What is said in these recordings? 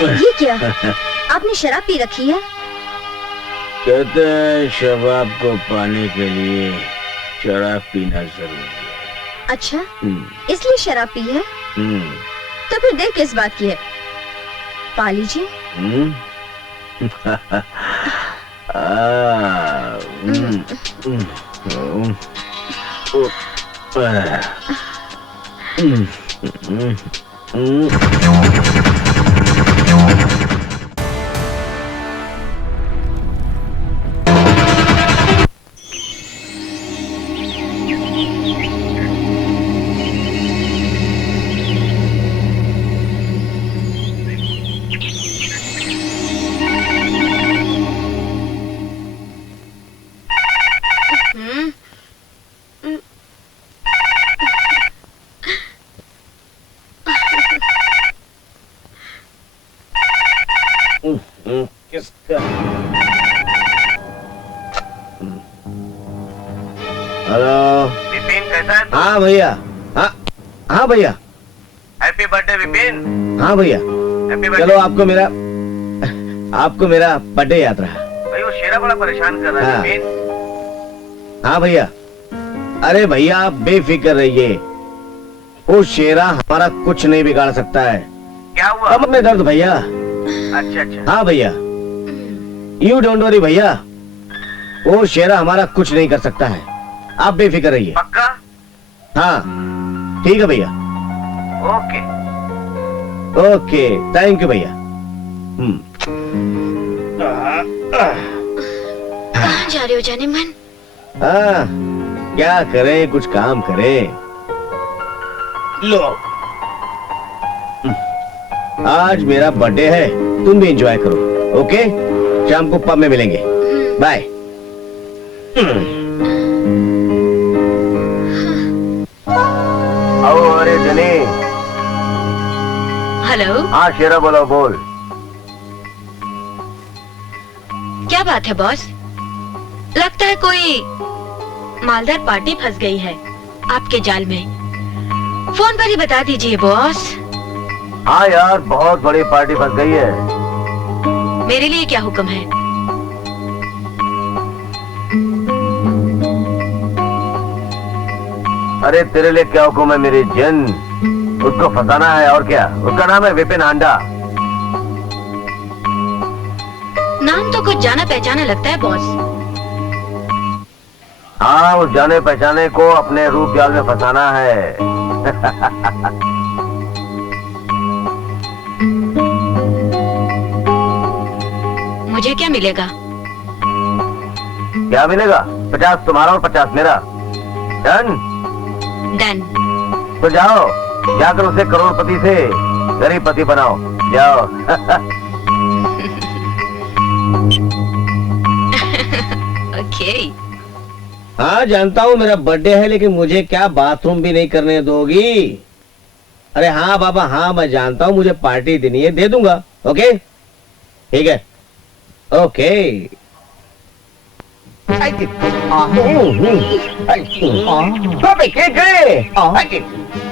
ये क्या? आपने शराब पी रखी है? कहते हैं शराब को पाने के लिए शराब पीना जरूरी है। अच्छा, इसलिए शराब पी है? तो फिर देर किस बात की है? पा लीजिए। किसका? हेलो विपिन, कैसा है तू? हाँ भैया। हाँ भैया। Happy birthday Vipin. हाँ भैया। Happy birthday. चलो आपको मेरा बर्थडे याद रहा। भाई वो शेरा बड़ा परेशान कर रहा है विपिन। हाँ भैया। अरे भैया आप बेफिक्र रहिए, वो शेरा हमारा कुछ नहीं बिगाड़ सकता है। क्या हुआ? कमर में दर्द भैया। अच्छा। हाँ भैया, यू डोंट वरी भैया, वो शेरा हमारा कुछ नहीं कर सकता है, आप बेफिक्र रहिए। पक्का? हाँ ठीक है भैया। ओके ओके, थैंक यू भैया। कहाँ जा रहे हो जाने मन? हाँ, क्या करें, कुछ काम करें। लो, आज मेरा बर्थडे है, तुम भी एंजॉय करो। ओके, शाम को पब में मिलेंगे। बाय। अरे जनी। हेलो। हाँ शेरा बोलो, बोल। क्या बात है बॉस? लगता है कोई मालदार पार्टी फंस गई है आपके जाल में। फोन पर ही बता दीजिए बॉस। हाँ यार, बहुत बड़ी पार्टी फंस गई है। मेरे लिए क्या हुक्म है? अरे तेरे लिए क्या हुक्म है मेरी जन, उसको फंसाना है और क्या। उसका नाम है विपिन हांडा। नाम तो कुछ जाना पहचाना लगता है बॉस। हाँ, उस जाने पहचाने को अपने रूप जाल में फंसाना है। मुझे क्या मिलेगा? क्या मिलेगा? 50 तुम्हारा और 50 मेरा। डन? डन। तो जाओ, जाकर उसे करोड़पति से गरीबपति बनाओ। जाओ। ओके। हाँ जानता हूँ मेरा बर्थडे है, लेकिन मुझे क्या बाथरूम भी नहीं करने दोगी? अरे हाँ बाबा हाँ, मैं जानता हूँ मुझे पार्टी देनी है, दे दूंगा। ओके ठीक है। ओके।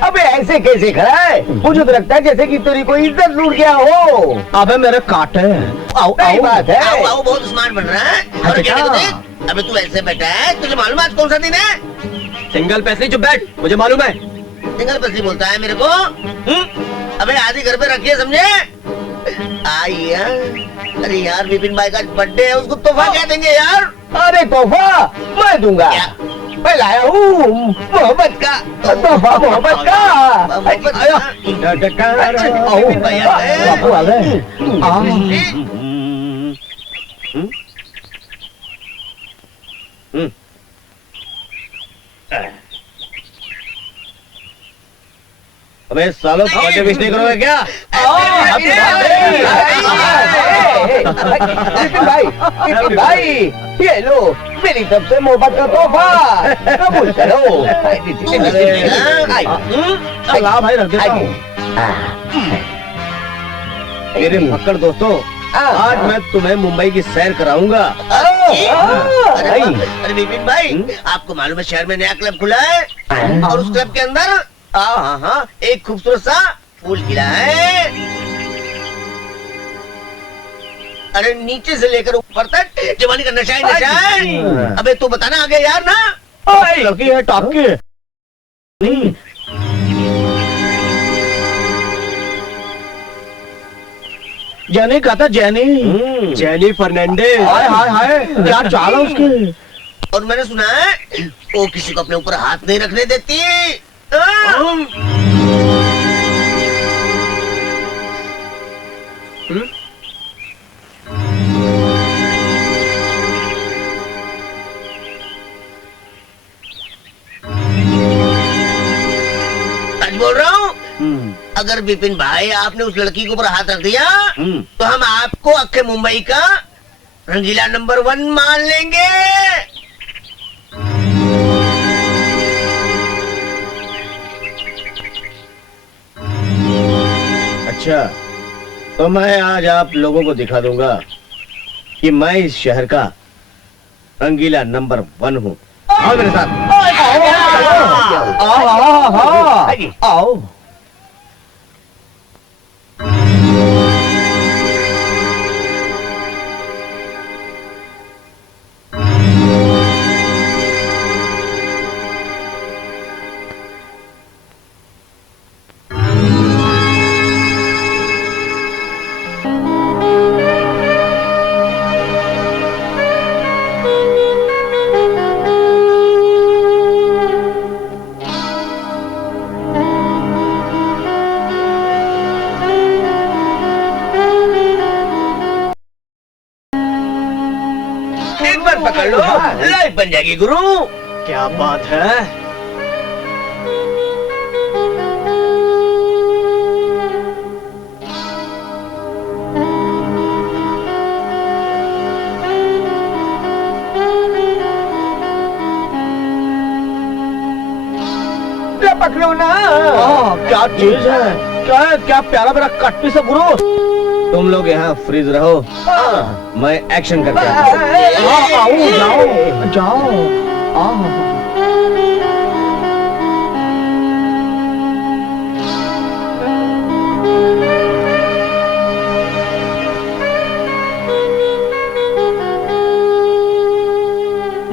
अबे ऐसे कैसे खड़ा है? मुझे तो लगता है जैसे कि तेरी कोई इज्जत लूट गया हो। अबे मेरे काटे। सही बात है। आओ बहुत स्मार्ट बन रहा है। और क्या देख, अबे तू ऐसे बैठा है, तुझे मालूम है आज कौन सा दिन है? सिंगल पैसे जो बैठ, मुझे मालूम है। सिंगल पैसे बोलता है मेरे को। अबे आधी घर पे रखिए, समझे? आई यार। अरे यार विपिन भाई का बर्थडे है, उसको तोहफा क्या देंगे यार? अरे तोहफा मैं दूंगा। मैं लाया हूँ मोहब्बत का तोहफा, मोहब्बत का। बापू आ गए। अबे सालों बर्थडे विश नहीं करोगे क्या? विपिन भाई, ये लो मेरी तरफ से मोहब्बत का तोहफा, कबूल करो। ला भाई, रख देता हूँ। मेरे मक्कड़ दोस्तों, आज मैं तुम्हें मुंबई की सैर कराऊंगा। अरे विपिन भाई, आपको मालूम है शहर में नया क्लब खुला है और उस क्लब के अंदर हाँ एक खूबसूरत सा फूल खिला है। अरे नीचे से लेकर ऊपर तक जवानी का नशा ही नशा है। अबे तू बताना आगे यार ना। लड़की है टॉप की। जेनी कहता जेनी, जेनी फर्नांडिस। हाय हाय हाय, क्या चाल है उसकी। और मैंने सुना है वो किसी को अपने ऊपर हाथ नहीं रखने देती। सच बोल रहा हूँ। अगर विपिन भाई आपने उस लड़की के ऊपर हाथ रख दिया तो हम आपको अक्खे मुंबई का रंगीला नंबर 1 मान लेंगे। अच्छा, तो मैं आज आप लोगों को दिखा दूंगा कि मैं इस शहर का रंगीला नंबर 1 हूँ। आओ मेरे साथ। आओ। एक बार पकड़ लो, लाइफ बन जाएगी गुरु। क्या बात है। पकड़ो ना। क्या चीज है, क्या प्यारा मेरा कट्टी से गुरु। तुम लोग यहाँ फ्रीज रहो, मैं एक्शन करके आता हूँ। जाओ जाओ।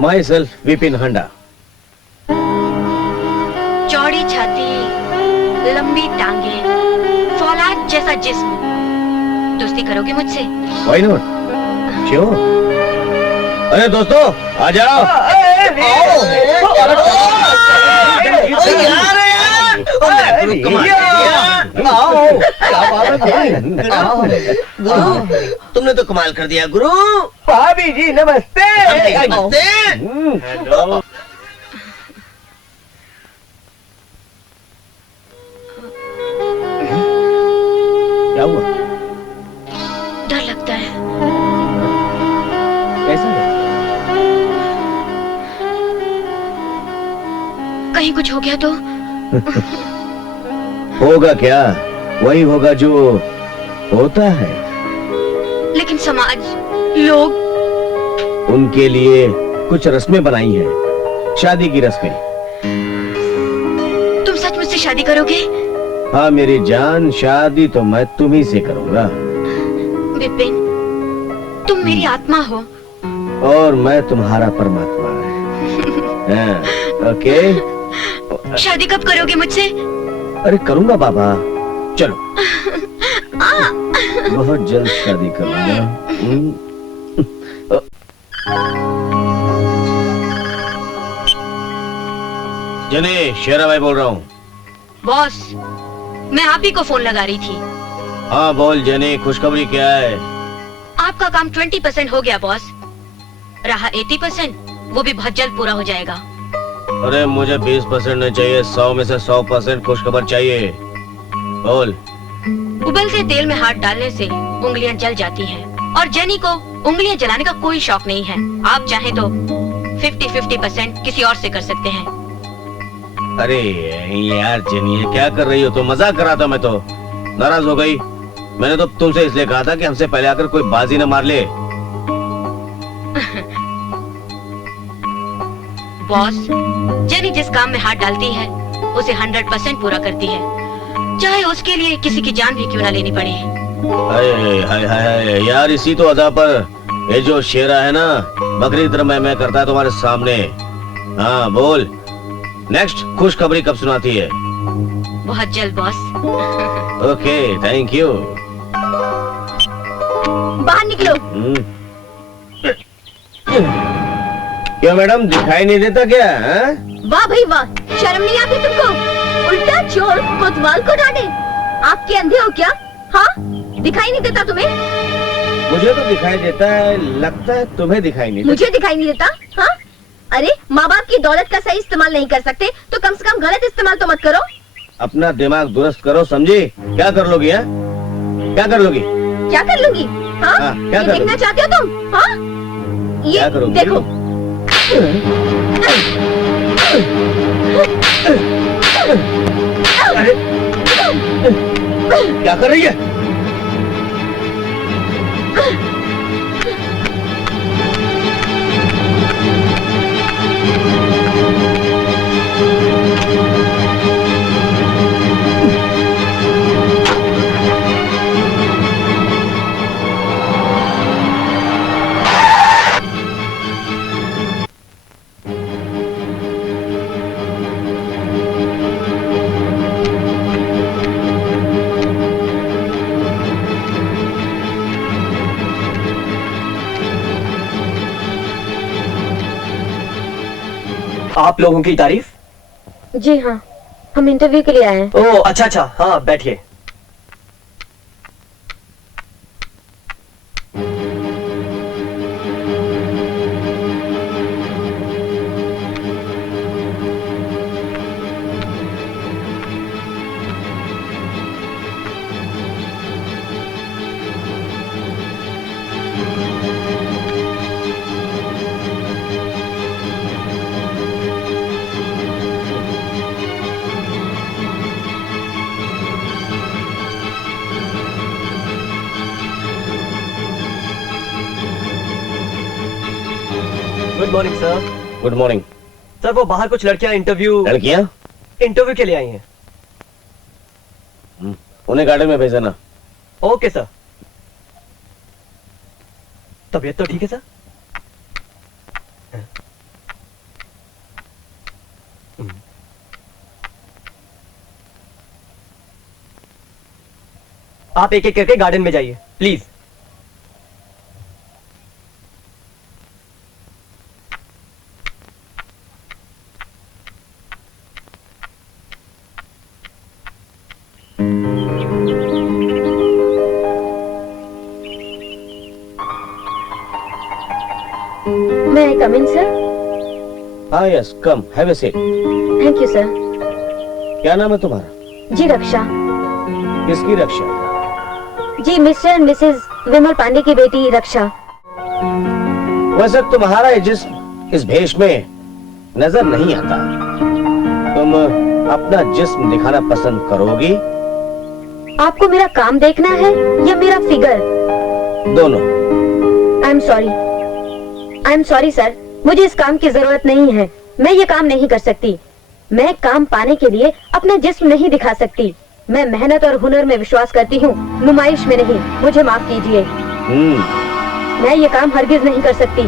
माई सेल्फ विपिन हंडा। चौड़ी छाती, लंबी टांगे, फौलाद जैसा जिस्म। दोस्ती करोगे मुझसे? Why not? क्यों? अरे दोस्तों, आ जाओ। तुमने तो कमाल कर दिया गुरु। भाभी जी नमस्ते। नमस्ते। हेलो। क्या हुआ? डर लगता है। कैसा है? कहीं कुछ हो गया तो? होगा क्या, वही होगा जो होता है। लेकिन समाज, लोग, उनके लिए कुछ रस्में बनाई हैं, शादी की रस्में। तुम सच मुझसे शादी करोगे? हाँ मेरी जान, शादी तो मैं तुम्ही से करूंगा। विपिन, तुम मेरी आत्मा हो और मैं तुम्हारा परमात्मा। हाँ, ओके। शादी कब करोगे मुझसे? अरे करूंगा बाबा, चलो। बहुत जल्द शादी करूंगा। जने, शेरा भाई बोल रहा हूँ। बॉस, मैं आप ही को फोन लगा रही थी। हाँ बोल जने, खुशखबरी क्या है? आपका काम 20% हो गया बॉस। रहा 80%, वो भी बहुत जल्द पूरा हो जाएगा। अरे मुझे 20% नहीं चाहिए, 100 में से 100% खुशखबर चाहिए। बोल। उबलते तेल में हाथ डालने से उंगलियां जल जाती हैं, और जेनी को उंगलियां जलाने का कोई शौक नहीं है। आप चाहें तो 50-50% किसी और से कर सकते हैं। अरे यार जेनी, क्या कर रही हो? तो मजाक कर रहा था मैं तो। नाराज हो गई? मैंने तो तुमसे इसलिए कहा था कि हमसे पहले आकर कोई बाजी न मार ले। बॉस, जेनी जिस काम में हाथ डालती है उसे 100% पूरा करती है, चाहे उसके लिए किसी की जान भी क्यों ना लेनी पड़े। हाय हाय हाय यार, इसी तो अदा पर ये जो शेरा है ना, बकरी की तरह मैं करता है तुम्हारे सामने। हाँ बोल, नेक्स्ट खुशखबरी कब सुनाती है? बहुत जल्द बॉस। Okay thank you. बाहर निकलो। क्या मैडम दिखाई नहीं देता क्या? हाँ? वाह भाई वाह, शर्म नहीं आती तुमको? उल्टा चोर कोतवाल को डांटे। आप के अंधे हो क्या? हाँ, दिखाई नहीं देता तुम्हें? मुझे तो दिखाई देता है, लगता है तुम्हें दिखाई नहीं देता। मुझे दिखाई नहीं देता? हाँ? अरे माँ बाप की दौलत का सही इस्तेमाल नहीं कर सकते तो कम से कम गलत इस्तेमाल तो मत करो। अपना दिमाग दुरुस्त करो, समझी? क्या कर लोगी? हाँ? क्या कर लोगी? क्या कर लूंगी? हाँ? हाँ, क्या ये कर देखना लूंगी? चाहते हो तुम? हाँ? ये क्या करोगी? देखो। अरे, क्या कर रही है? आप लोगों की तारीफ? जी हाँ, हम इंटरव्यू के लिए आए हैं। ओह अच्छा अच्छा, हाँ बैठिए। Good morning sir. Good morning. Sir वो बाहर कुछ लड़कियां लड़कियां इंटरव्यू के लिए आई हैं। उन्हें गार्डन में भेजना। Okay sir. तबीयत तो ठीक है सर? आप एक एक करके गार्डन में जाइए please. May I come in, sir? हाँ yes come, have a seat. Thank you, sir. क्या नाम है तुम्हारा? जी रक्षा। किसकी रक्षा? जी मिस्टर एंड मिसेस विमल पांडे की बेटी रक्षा। वैसे तुम्हारा ये जिस्म इस भेष में नजर नहीं आता। तुम अपना जिस्म दिखाना पसंद करोगी? आपको मेरा काम देखना है या मेरा फिगर? दोनों। आई एम सॉरी सर, मुझे इस काम की जरूरत नहीं है। मैं ये काम नहीं कर सकती। मैं काम पाने के लिए अपना जिस्म नहीं दिखा सकती। मैं मेहनत और हुनर में विश्वास करती हूँ, नुमाइश में नहीं। मुझे माफ कीजिए, मैं ये काम हरगिज नहीं कर सकती।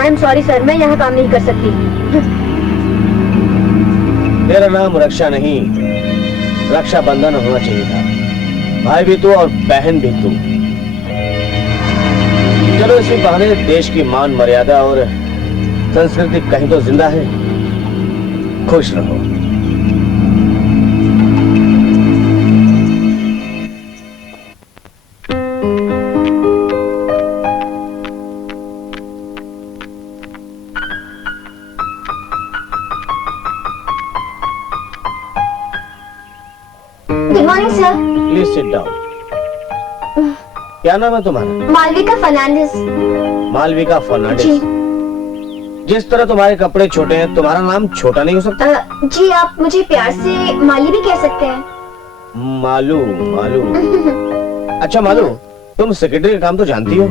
आई एम सॉरी सर, मैं यहाँ काम नहीं कर सकती। तेरा नाम रक्षा नहीं, रक्षा बंधन होना चाहिए था। भाई भी तू और बहन भी तू। चलो इसी बहाने देश की मान मर्यादा और संस्कृति कहीं तो जिंदा है। खुश रहो। Good morning sir. Please sit down. क्या नाम है तुम्हारा? मालविका फर्नांडिस। मालविका फर्नांडिस। जिस तरह तुम्हारे कपड़े छोटे हैं, तुम्हारा नाम छोटा नहीं हो सकता? जी आप मुझे प्यार से माली भी कह सकते हैं। मालू मालू। अच्छा मालू, तुम सेक्रेटरी का काम तो जानती हो?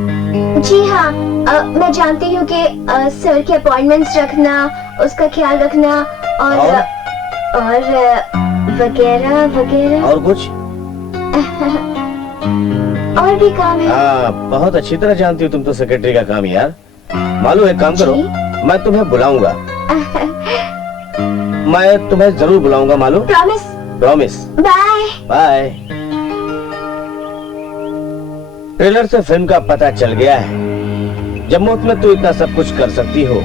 जी हाँ, मैं जानती हूँ कि सर के अपॉइंटमेंट्स रखना, उसका ख्याल रखना और वगैरह वगैरह। और कुछ? और भी काम है। हाँ, बहुत अच्छी तरह जानती हो तुम तो सेक्रेटरी का काम यार। मालूम, एक काम करो, जी? मैं तुम्हें बुलाऊंगा। मैं तुम्हें जरूर बुलाऊंगा मालूम। Promise. Promise. Bye. Bye. Trailer से फिल्म का पता चल गया है। जब मुफ्त में तू इतना सब कुछ कर सकती हो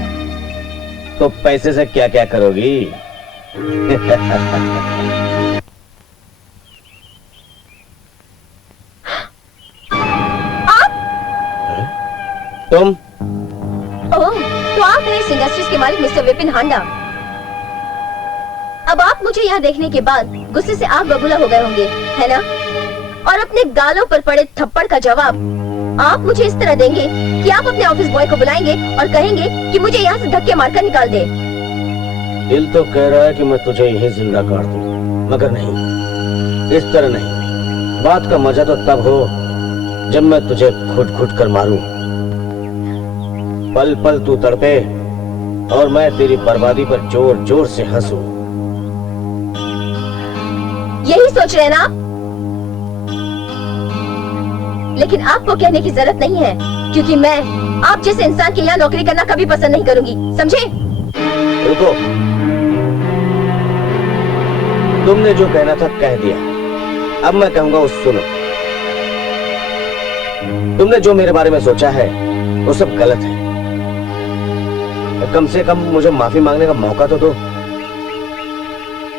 तो पैसे से क्या क्या करोगी? तुम? ओह, तो आप हैं इस इंडस्ट्रीज के मालिक मिस्टर विपिन हांडा। अब आप मुझे यहाँ देखने के बाद गुस्से से आग बबूला हो गए होंगे, है ना? और अपने गालों पर पड़े थप्पड़ का जवाब आप मुझे इस तरह देंगे कि आप अपने ऑफिस बॉय को बुलाएंगे और कहेंगे कि मुझे यहाँ से धक्के मारकर निकाल दे। दिल तो कह रहा है कि मैं तुझे यहीं जिंदा काट दूं, मगर नहीं, इस तरह नहीं। बात का मजा तो तब हो जब मैं तुझे घुट घुट कर मारूं। पल पल तू तड़पे और मैं तेरी बर्बादी पर जोर जोर से हंसूं। यही सोच रहे हैं ना आप? लेकिन आपको कहने की जरूरत नहीं है, क्योंकि मैं आप जैसे इंसान के यहाँ नौकरी करना कभी पसंद नहीं करूंगी, समझे? रुको, तुमने जो कहना था कह दिया, अब मैं कहूंगा उस सुनो। तुमने जो मेरे बारे में सोचा है वो सब गलत है। कम से कम मुझे माफी मांगने का मौका तो दो।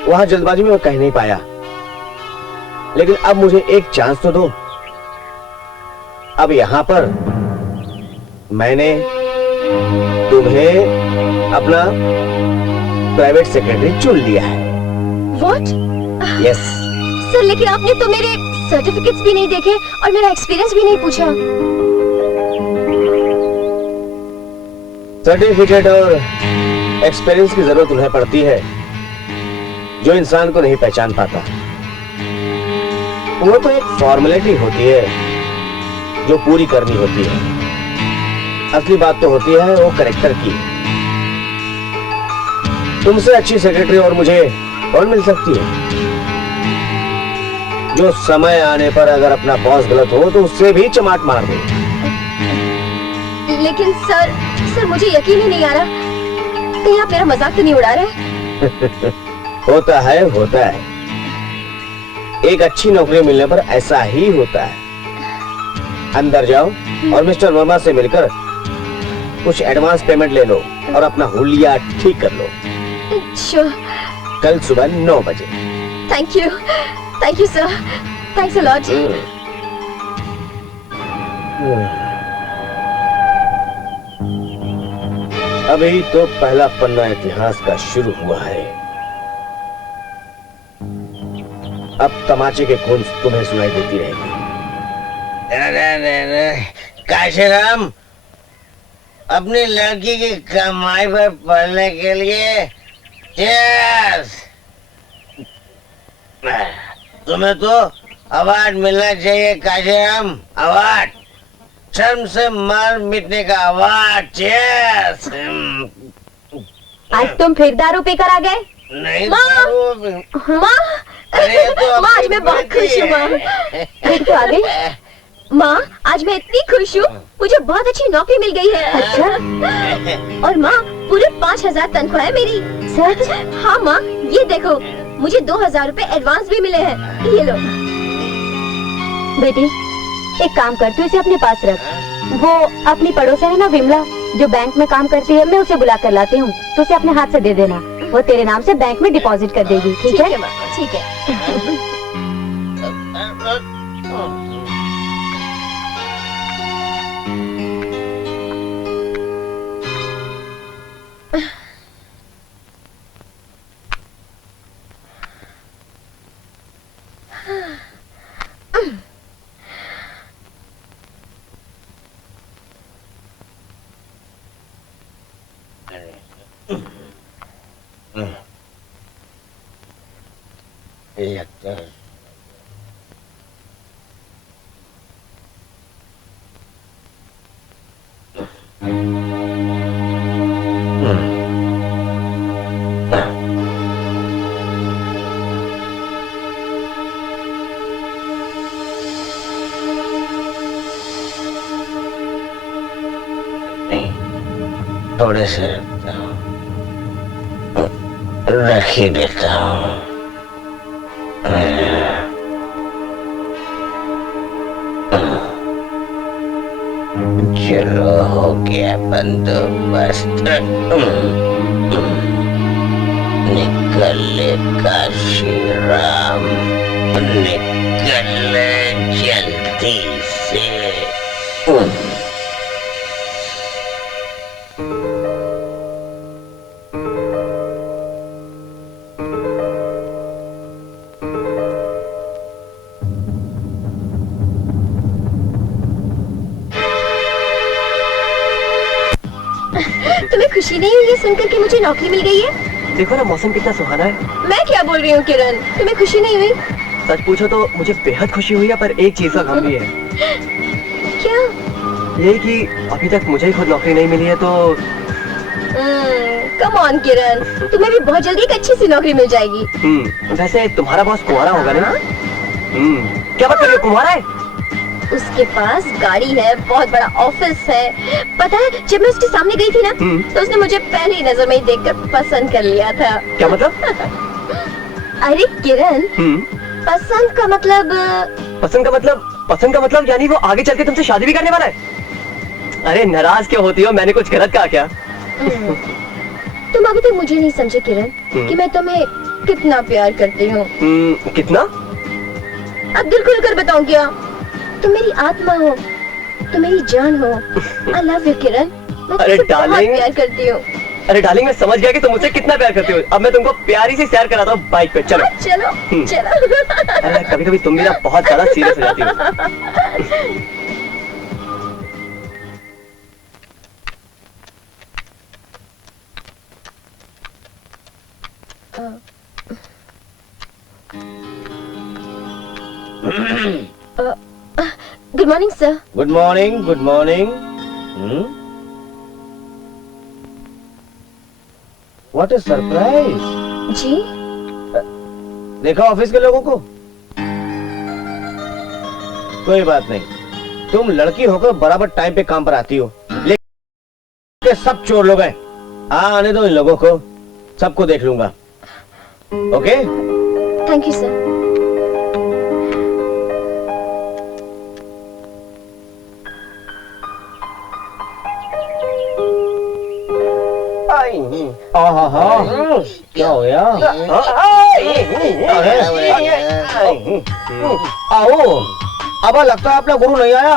वहां जल्दबाजी में मैं कह नहीं पाया, लेकिन अब मुझे एक चांस तो दो। अब यहाँ पर मैंने तुम्हें अपना प्राइवेट सेक्रेटरी चुन लिया है। What? यस। सर, लेकिन आपने तो मेरे सर्टिफिकेट्स भी नहीं देखे और मेरा एक्सपीरियंस भी नहीं पूछा। सर्टिफिकेट और एक्सपीरियंस की जरूरत उन्हें पड़ती है जो इंसान को नहीं पहचान पाता। वो तो एक फॉर्मेलिटी होती है जो पूरी करनी होती है। असली बात तो होती है वो कैरेक्टर की। तुमसे अच्छी सेक्रेटरी और मुझे और मिल सकती है, जो समय आने पर अगर अपना बॉस गलत हो तो उससे भी चमाट मार दे। लेकिन सर मुझे यकीन ही नहीं आ रहा, कहीं आप मेरा मजाक तो नहीं उड़ा रहे? होता है। एक अच्छी नौकरी मिलने पर ऐसा ही होता है। अंदर जाओ और मिस्टर वर्मा से मिलकर कुछ एडवांस पेमेंट ले लो और अपना हुलिया ठीक कर लो। श्योर। कल सुबह 9 बजे। Thank you sir, thanks a lot. अभी तो पहला पन्ना इतिहास का शुरू हुआ है। अब तमाचे के खून तुम्हें सुनाई देती रहेगी। काशीराम, अपनी लड़की की कमाई पर पढ़ने के लिए चीयर्स। तुम्हें तो अवार्ड मिलना चाहिए काशीराम, अवार्ड। शर्म से मार मिटने का अवार्ड। चीयर्स। आज तुम फिर दारू पीकर आ गए? नहीं माँ! माँ! अरे तो माँ, आज मैं बहुत खुश हूँ माँ। फिर तो आ गई? माँ, आज मैं इतनी खुश हूँ, मुझे बहुत अच्छी नौकरी मिल गई है। अच्छा? और माँ, पूरे 5,000 तनख्वाह है मेरी। सच? हाँ माँ, ये देखो, मुझे 2,000 रुपए एडवांस भी मिले हैं। ये लो। बेटी, एक काम कर, तू इसे अपने पास रख। वो अपनी पड़ोसन है ना विमला, जो बैंक में काम करती है, मैं उसे बुला कर लाती हूँ। तो उसे अपने हाथ से दे देना, वो तेरे नाम से बैंक में डिपॉजिट कर देगी। ठीक है? ठीक है। थोड़े से रख ही देता हूँ। चलो हो गया बंदोबस्त। निकले काशी राम, निकले जल्दी से। तुम्हें खुशी नहीं हुई ये सुनकर कि मुझे नौकरी मिल गई है? देखो ना मौसम कितना सुहाना है। मैं क्या बोल रही हूँ किरण, तुम्हें खुशी नहीं हुई? सच पूछो तो मुझे बेहद खुशी हुई है, पर एक चीज का गम भी है। क्या? ये कि अभी तक मुझे ही खुद नौकरी नहीं मिली है तो। कम ऑन किरण, तुम्हें भी बहुत जल्दी एक अच्छी सी नौकरी मिल जाएगी। वैसे तुम्हारा बॉस कुंवारा होगा ना? क्या बात कर रही हो, कुंवारा है? उसके पास गाड़ी है, बहुत बड़ा ऑफिस है। पता है जब मैं उसके सामने गई थी ना, तो उसने मुझे पहली नजर में ही देखकर पसंद कर लिया था। क्या मतलब? अरे किरण, पसंद का मतलब। पसंद का मतलब यानी वो आगे चल के तुमसे शादी भी करने वाला है? अरे नाराज क्यों होती हो, मैंने कुछ गलत कहा क्या? तुम अभी तक मुझे नहीं समझे किरण कि मैं तुम्हें कितना प्यार करती हूँ। कितना? अब दिल खुल कर बताऊँ क्या? तुम मेरी आत्मा हो, तुम मेरी जान हो। आई लव यू किरण, मैं अरे तुमसे बहुत डार्लिंग। प्यार करती हूँ। अरे डार्लिंग, मैं समझ गया कि तुम मुझसे कितना प्यार करती हो। अब मैं तुमको प्यारी सी सैर कराता हूँ बाइक पे, चलो। चलो चलो। अरे कभी कभी तुम भी ना बहुत ज्यादा सीरियस हो जाती हो। Good morning sir. Good morning, good morning. What is surprise? जी? देखा ऑफिस के लोगों को? कोई बात नहीं, तुम लड़की होकर बराबर टाइम पे काम पर आती हो, लेकिन सब चोर लोग हैं। आने दो इन लोगों को, सबको देख लूंगा। ओके? Thank you sir. क्या हो गया? आओ, अब लगता है अपना गुरु नहीं आया।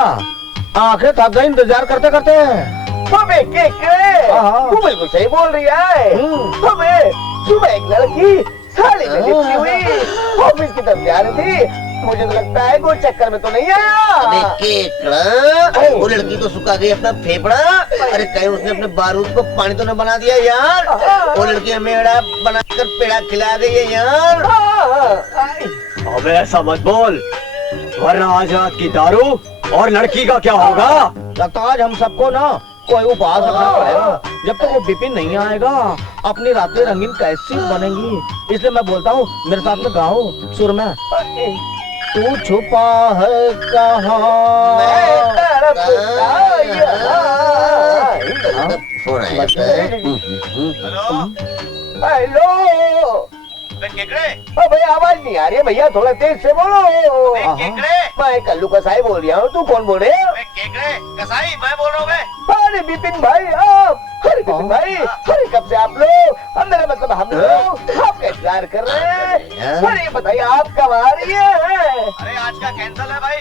आंखें थक गई इंतजार करते करते। तू बिल्कुल सही बोल रही है। हमें सुबह एक लड़की साड़ी में लिपटी हुई ऑफिस की तरफ जा रही थी। मुझे तो लगता है कोई चक्कर में तो नहीं आया। वो लड़की तो सुखा गई अपना फेफड़ा। अरे कहीं उसने अपने बारूद को पानी तो न बना दिया यार। वो लड़की हमें एड़ा बनाकर पेड़ा खिला गई है यार। अबे ऐसा मत बोल, वरना आज रात की दारू और लड़की का क्या होगा? लगता है आज हम सबको ना कोई उपहास रखना पड़ेगा। जब तक वो बिपिन नहीं आएगा अपनी रातें रंगीन कैसी बनेंगी। इसलिए मैं बोलता हूँ मेरे साथ में गाओ सुर में। तू छुपा है कहाँ? हेलो भैया, आवाज नहीं आ रही है भैया, थोड़ा तेज से बोलो। मैं कल्लू कसाई बोल रहा हूँ। तू कौन बोल रहे हो? कसाई मैं बोल रहा हूँ। अरे बिपिन भाई आप, अरे बिपिन भाई, अरे कब से आप लोग, मेरा मतलब हम लोग आपका इंतजार कर रहे हैं। अरे बताइए आप कब आ रही है? अरे आज का कैंसल है भाई,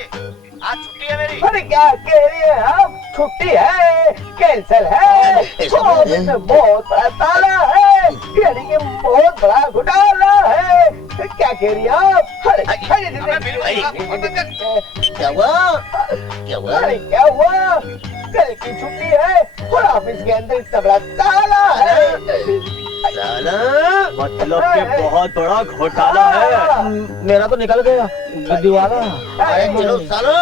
आज छुट्टी है मेरी। अरे क्या कह रही है आप? छुट्टी है, कैंसल है, बहुत बड़ा ताला है, यानी कि बहुत बड़ा घोटाला है। क्या कह रही है आप? अरे क्या हुआ? क्या हुआ? अरे क्या हुआ? कल की छुट्टी है और ऑफिस के अंदर इतना बड़ा ताला है। मतलब कि बहुत बड़ा घोटाला है। मेरा तो निकल गया दीवाला। अरे चलो सालो,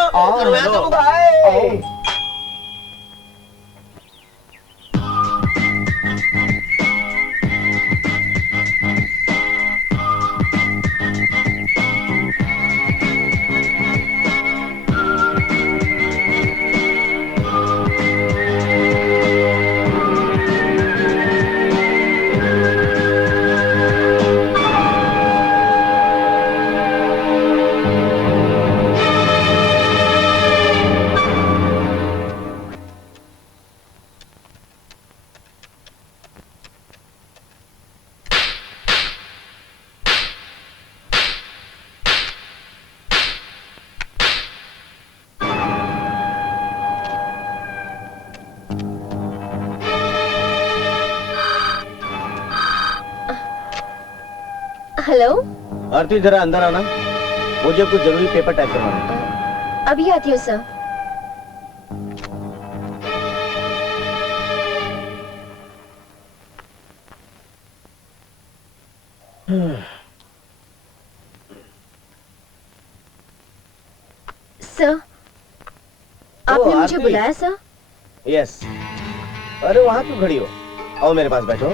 हेलो, आरती जरा अंदर आना, मुझे कुछ जरूरी पेपर टाइप करवाना है। अभी आती हूँ सर। सर, आपने मुझे आरती। बुलाया सर? यस। अरे वहाँ क्यों खड़ी हो? आओ मेरे पास बैठो।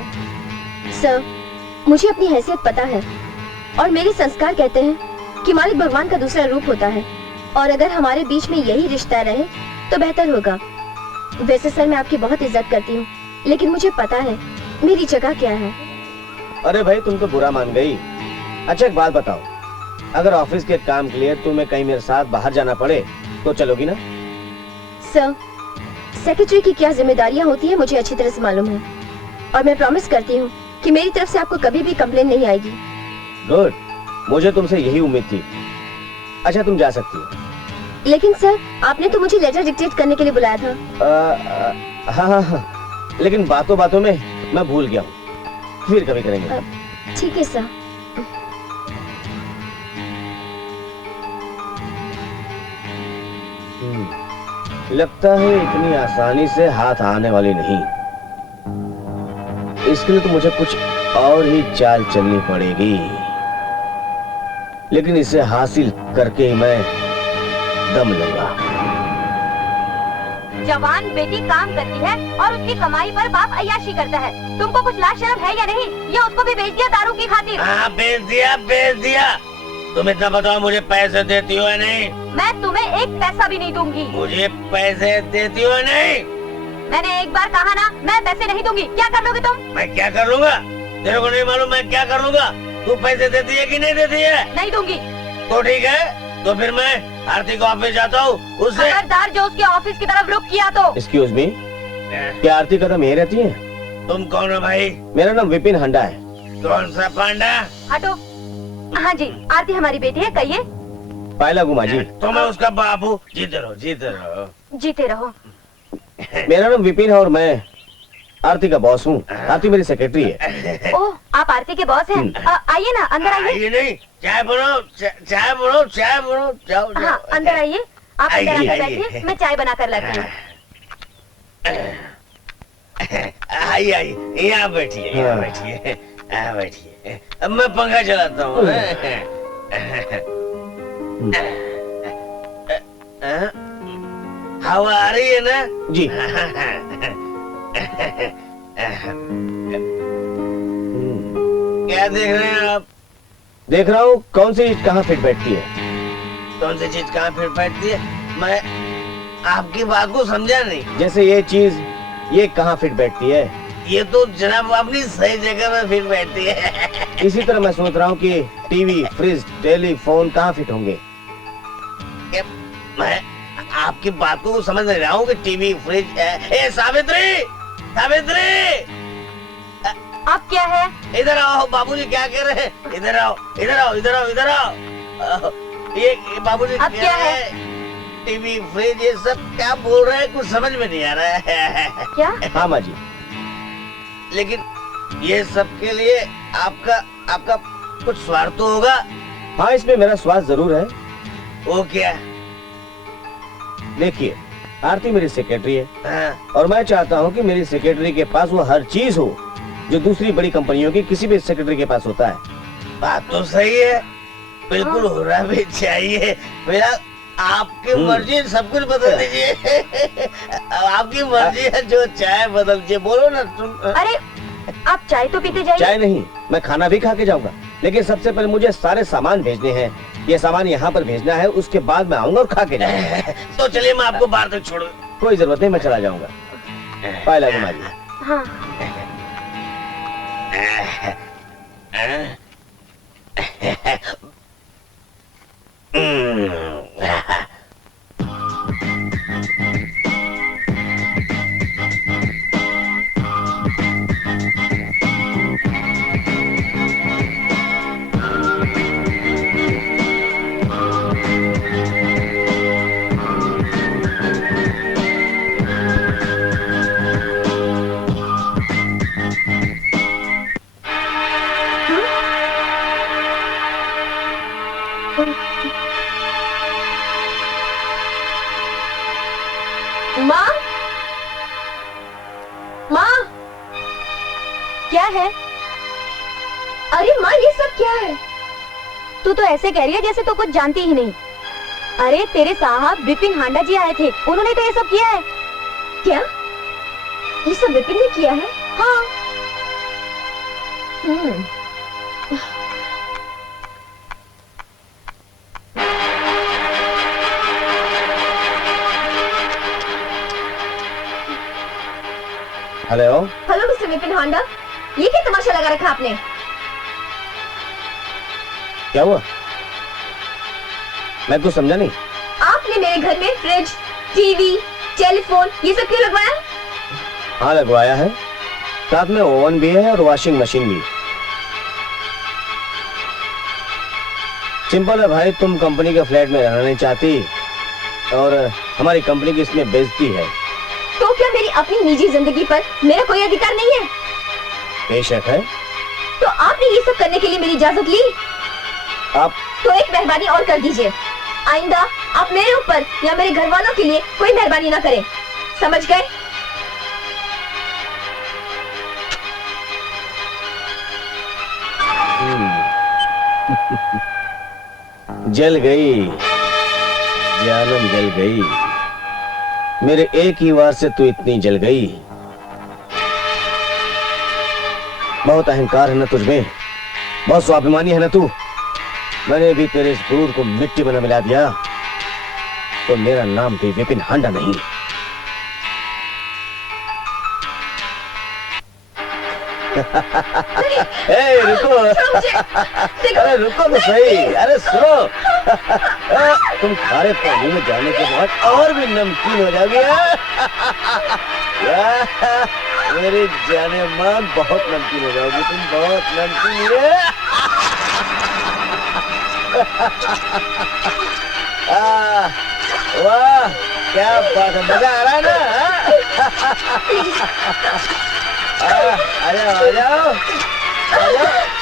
सर, मुझे अपनी हैसियत पता है और मेरे संस्कार कहते हैं कि मालिक भगवान का दूसरा रूप होता है और अगर हमारे बीच में यही रिश्ता रहे तो बेहतर होगा। वैसे सर मैं आपकी बहुत इज्जत करती हूँ, लेकिन मुझे पता है मेरी जगह क्या है। अरे भाई तुम तो बुरा मान गई। अच्छा एक बात बताओ, अगर ऑफिस के काम के लिए तुम्हें कहीं मेरे साथ बाहर जाना पड़े तो चलोगी ना? सर, सेक्रेटरी की क्या जिम्मेदारियां होती है मुझे अच्छी तरह से मालूम है और मैं प्रॉमिस करती हूँ कि मेरी तरफ से आपको कभी भी कंप्लेन नहीं आएगी। गुड, मुझे तुमसे यही उम्मीद थी। अच्छा तुम जा सकती हो। लेकिन सर, आपने तो मुझे लेटर डिक्टेट करने के लिए बुलाया था। हाँ, लेकिन बातों बातों में मैं भूल गया हूँ, फिर कभी करेंगे। ठीक है सर। लगता है इतनी आसानी से हाथ आने वाली नहीं। इसके लिए तो मुझे कुछ और ही चाल चलनी पड़ेगी, लेकिन इसे हासिल करके ही मैं दम लूंगा। जवान बेटी काम करती है और उसकी कमाई पर बाप अय्याशी करता है। तुमको कुछ लाज शर्म है या नहीं? ये उसको भी बेच दिया दारू की खातिर। हाँ बेच दिया, बेच दिया। तुम इतना बताओ, मुझे पैसे देती हो या नहीं? मैं तुम्हें एक पैसा भी नहीं दूंगी। मुझे पैसे देती हो या नहीं? मैंने एक बार कहा ना, मैं पैसे नहीं दूंगी। क्या कर लोगे तुम? मैं क्या कर लूंगा? तेरे को नहीं मालूम मैं क्या कर लूंगा? तू पैसे देती है कि नहीं देती है? नहीं दूंगी। तो ठीक है, तो फिर मैं आरती को ऑफिस जाता हूँ, उससे खबरदार जो उसके ऑफिस की तरफ रुख किया तो। एक्सक्यूज मी, क्या आरती कदम यही रहती है? तुम कौन हो भाई? मेरा नाम विपिन हंडा है। कौन सा पांडा? हटो। हाँ जी, आरती हमारी बेटी है, कहिए। पायला गुमा जी। तो मैं उसका बाप हूँ। जीते रहो, जीते रहो। जीते रहो। मेरा नाम विपिन है और मैं आरती का बॉस हूँ। आरती मेरी सेक्रेटरी है। ओह, आप आरती के बॉस हैं? आइए ना, अंदर आइए। ये नहीं, चाय बनाओ, चाय बनाओ, चाय बनाओ, जाओ जाओ। हाँ, अंदर आइए। आप अंदर आइए, आकर आइए। बैठिए, मैं चाय बना कर लाती हूँ। आइए आइए, यहाँ बैठिए, यहाँ बैठिए, यहाँ बैठिए। अब मैं पंखा चलाता हूँ। हवा आ रही है ना? जी। क्या देख रहे हैं आप? देख रहा हूँ कौन सी चीज कहाँ फिट बैठती है। कौन सी चीज कहाँ फिट बैठती है? मैं आपकी बात को समझा नहीं। जैसे ये चीज ये कहाँ फिट बैठती है? ये तो जनाब अपनी सही जगह में फिट बैठती है। इसी तरह मैं सोच रहा हूँ कि टीवी, फ्रिज, टेलीफोन कहाँ फिट होंगे। मैं आपकी बात को समझ नहीं रहा हूँ कि टीवी, फ्रिज। ए सावित्री, सावित्री, आप क्या है? इधर आओ। बाबूजी क्या कह रहे हैं? इधर आओ, इधर आओ, इधर आओ, इधर आओ। ये बाबूजी अब क्या है? टीवी, फ्रिज, ये सब क्या बोल रहे हैं? कुछ समझ में नहीं आ रहा है। क्या? हाँ माँ जी, लेकिन ये सब के लिए आपका कुछ स्वार्थ तो होगा। हाँ, इसमें मेरा स्वार्थ जरूर है। वो क्या? देखिए, आरती मेरी सेक्रेटरी है। हाँ। और मैं चाहता हूँ कि मेरी सेक्रेटरी के पास वो हर चीज हो जो दूसरी बड़ी कंपनियों की किसी भी सेक्रेटरी के पास होता है। बात तो सही है, बिल्कुल होना भी चाहिए। मेरा आपकी मर्जी, सब कुछ बदल दीजिए। आपकी मर्जी है, जो चाय बदल दीजिए। बोलो ना तुम। अरे, आप चाय तो पीते जाइए। चाय नहीं, मैं खाना भी खा के जाऊंगा, लेकिन सबसे पहले मुझे सारे सामान भेजने हैं। ये सामान यहाँ पर भेजना है, उसके बाद मैं आऊंगा और खा के जाऊंगा। तो चलिए, मैं आपको बाहर तक छोड़। कोई जरूरत नहीं, मैं चला जाऊंगा। पायला गुमा जी। हाँ। माँ, माँ, क्या है? अरे माँ, ये सब क्या है? तू तो ऐसे कह रही है जैसे तो कुछ जानती ही नहीं। अरे तेरे साहब विपिन हांडा जी आए थे, उन्होंने तो ये सब किया है। क्या? ये सब विपिन ने किया है? हाँ। हेलो। हेलो मिस्टर विपिन हांडा, ये क्या तमाशा लगा रखा आपने? क्या हुआ? मैं कुछ समझा नहीं। आपने मेरे घर में फ्रिज, टीवी, टेलीफोन ये सब क्यों लगवाया? हाँ लगवाया है, साथ में ओवन भी है और वॉशिंग मशीन भी। सिंपल है भाई, तुम कंपनी के फ्लैट में रहना नहीं चाहती और हमारी कंपनी की इसमें बेइज्जती है। तो क्या मेरी अपनी निजी जिंदगी पर मेरा कोई अधिकार नहीं है? बेशक है। तो आपने ये सब करने के लिए मेरी इजाजत ली? आप तो एक मेहरबानी और कर दीजिए, आइंदा आप मेरे ऊपर या मेरे घर वालों के लिए कोई मेहरबानी ना करें, समझ गए? जल गई जानम, जल गई। मेरे एक ही वार से तू इतनी जल गई। बहुत अहंकार है ना तुझमें, बहुत स्वाभिमानी है ना तू। मैंने भी तेरे इस क्रोध को मिट्टी में न मिला दिया तो मेरा नाम भी विपिन हांडा नहीं। ए, रुको। अरे रुको तो सही। अरे सुनो, तुम खारे पानी में जाने के बाद और भी नमकीन हो जाओगी। मेरी जाने मन बहुत नमकीन हो जाओगी तुम, बहुत नमकीन है। वाह क्या बात है, मजा आ रहा है ना? आ जाओ,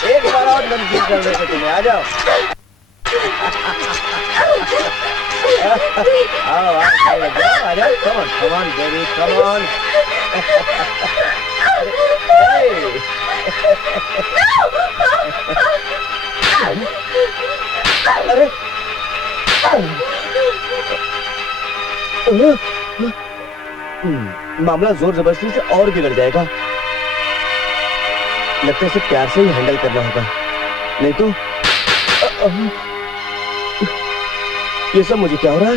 एक बार और नमकीन कर देते तुम्हें, आ जाओ। आ जाओ, come on baby, come on। अरे मामला जोर जबरदस्ती से और बिगड़ जाएगा। लगता है इसे प्यार से ही हैंडल करना होगा, नहीं तो ये सब मुझे क्या हो रहा है?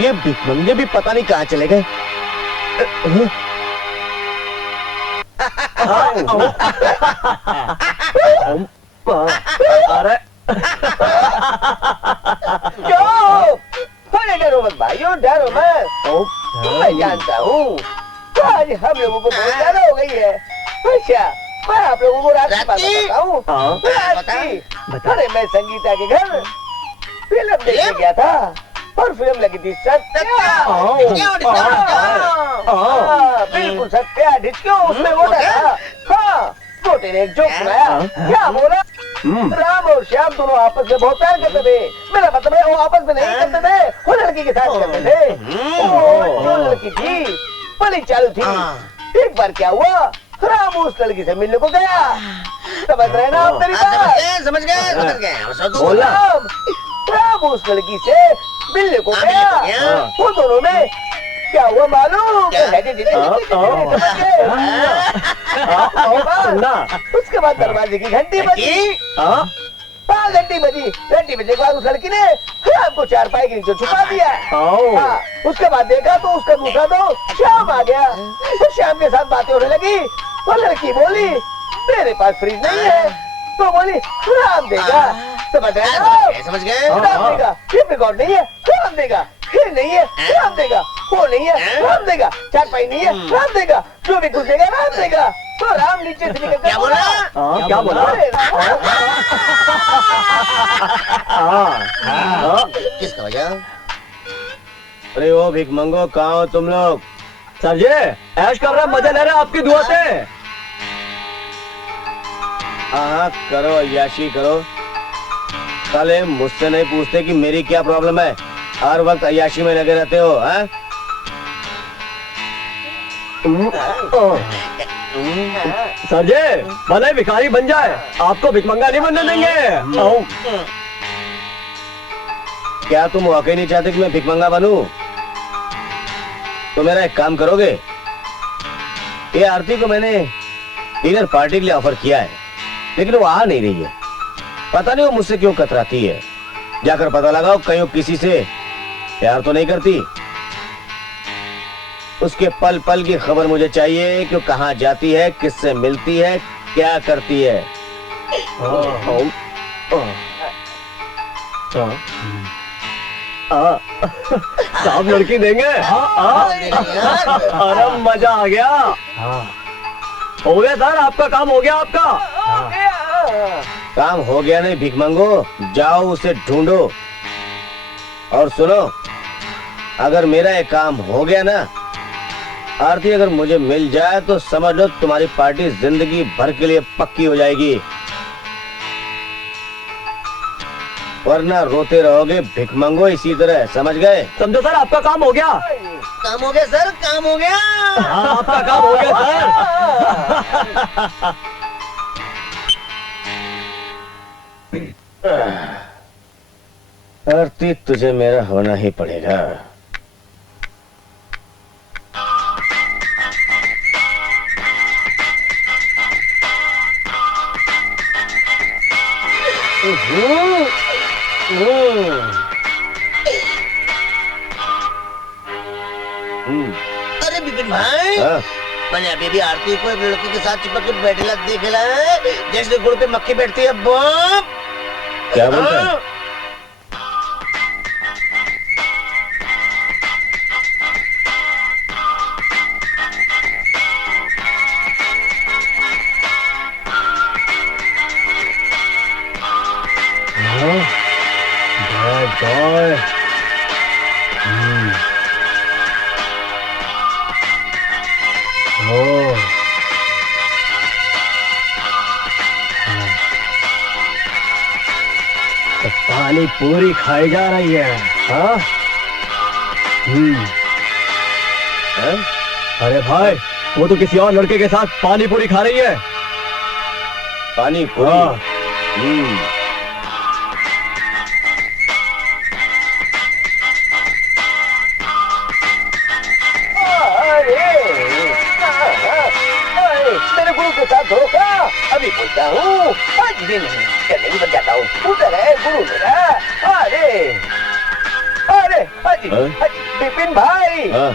ये भिखमंगे भी पता नहीं कहाँ चले गए। अरे क्यों? डरो मत भाइयों, डरो मत। मैं जानता हूँ आज हम लोगों को बहुत ज्यादा हो गई है। अच्छा, मैं आप लोगों को रात की बात बताता हूँ। अरे मैं संगीता के घर फिल्म देखने गया था और फिल्म लगी थी सत्या। बिल्कुल सत्या डिस्को, उसमें मोटा था। हाँ, मोटे ने एक जोक सुनाया। क्या बोला? राम और श्याम दोनों आपस में बहुत प्यार करते थे। मेरा मतलब है वो आपस में नहीं करते थे, वो लड़की के साथ करते थे। जो लड़की थी बड़ी चालू थी। एक बार क्या हुआ, राम उस लड़की से मिलने को गया। समझ रहे ना आप मेरी बात? समझ गए। बोला राम उस लड़की से मिलने को गया। वो दोनों में क्या हुआ मालूम? उसके बाद दरवाजे की घंटी बजी। हाँ, घंटी बजी। घंटी बजने के बाद उस लड़की ने राम को चारपाई के नीचे छुपा दिया। उसके बाद देखा तो उसका दूसरा दोस्त श्याम आ गया। तो श्याम के साथ बातें होने लगी। वो लड़की बोली मेरे पास फ्रिज नहीं है, तो बोली राम देगा। समझ गए? समझ गए। राम देगा। टेप रिकॉर्ड नहीं है, राम देगा। फिर नहीं है, राम देगा। वो नहीं है, राम देगा। चारपाई नहीं है, राम देगा। जो भी कुछ देगा राम देगा। तो राम नीचे से निकल क्या बोला? क्या बोला? किसका वजह? अरे वो भिखमंगो, कहाँ हो तुम लोग? सर जी ऐश कर रहा, मजा ले रहा आपकी दुआ से। हाँ करो, अय्याशी करो। साले मुझसे नहीं पूछते कि मेरी क्या प्रॉब्लम है। हर वक्त अय्याशी में लगे रहते हो, हाँ? सर जी, भले भिखारी बन जाए, आपको भिखमंगा नहीं बनने देंगे। आओ। क्या तुम वाकई नहीं चाहते कि मैं भिखमंगा बनूं? तो मेरा एक काम करोगे? ये आरती को मैंने डिनर पार्टी के लिए ऑफर किया है, लेकिन वो आ नहीं रही है। पता नहीं वो मुझसे क्यों कतराती है। जाकर पता लगाओ कहीं वो किसी से प्यार तो नहीं करती। उसके पल पल की खबर मुझे चाहिए कि वो कहाँ जाती है, किससे मिलती है, क्या करती है। साहब लड़की देंगे? अरे मजा आ गया। हो गया सर, आपका काम हो गया। आपका काम हो गया नहीं भिखमंगो, जाओ उसे ढूंढो। और सुनो, अगर मेरा ये काम हो गया ना, आरती अगर मुझे मिल जाए तो समझ लो तुम्हारी पार्टी जिंदगी भर के लिए पक्की हो जाएगी, वरना रोते रहोगे भिखमंगो इसी तरह। समझ गए? समझो सर, आपका काम हो गया। काम हो गया सर, काम हो गया। हाँ, आपका काम हो गया सर। आरती, तुझे मेरा होना ही पड़ेगा। अरे बिपिन भाई, हाँ? मैंने अभी भी आरती को एक लड़की के साथ चिपक के बैठेला देखेला है, जैसे गुड़ पे मक्खी बैठती है। बाप, क्या बोलता है? पानी पूरी खाई जा रही है। हाँ? हाँ? अरे भाई, वो तो किसी और लड़के के साथ पानी पूरी खा रही है। पानी पूरी? हाँ। मेरे गुरु के साथ धोखा। अभी बोलता हूँ, आज दिन नहीं बन जाता हूँ। उधर है गुरु मेरा। अरे अरे हाजी, बिपिन भाई, हाँ?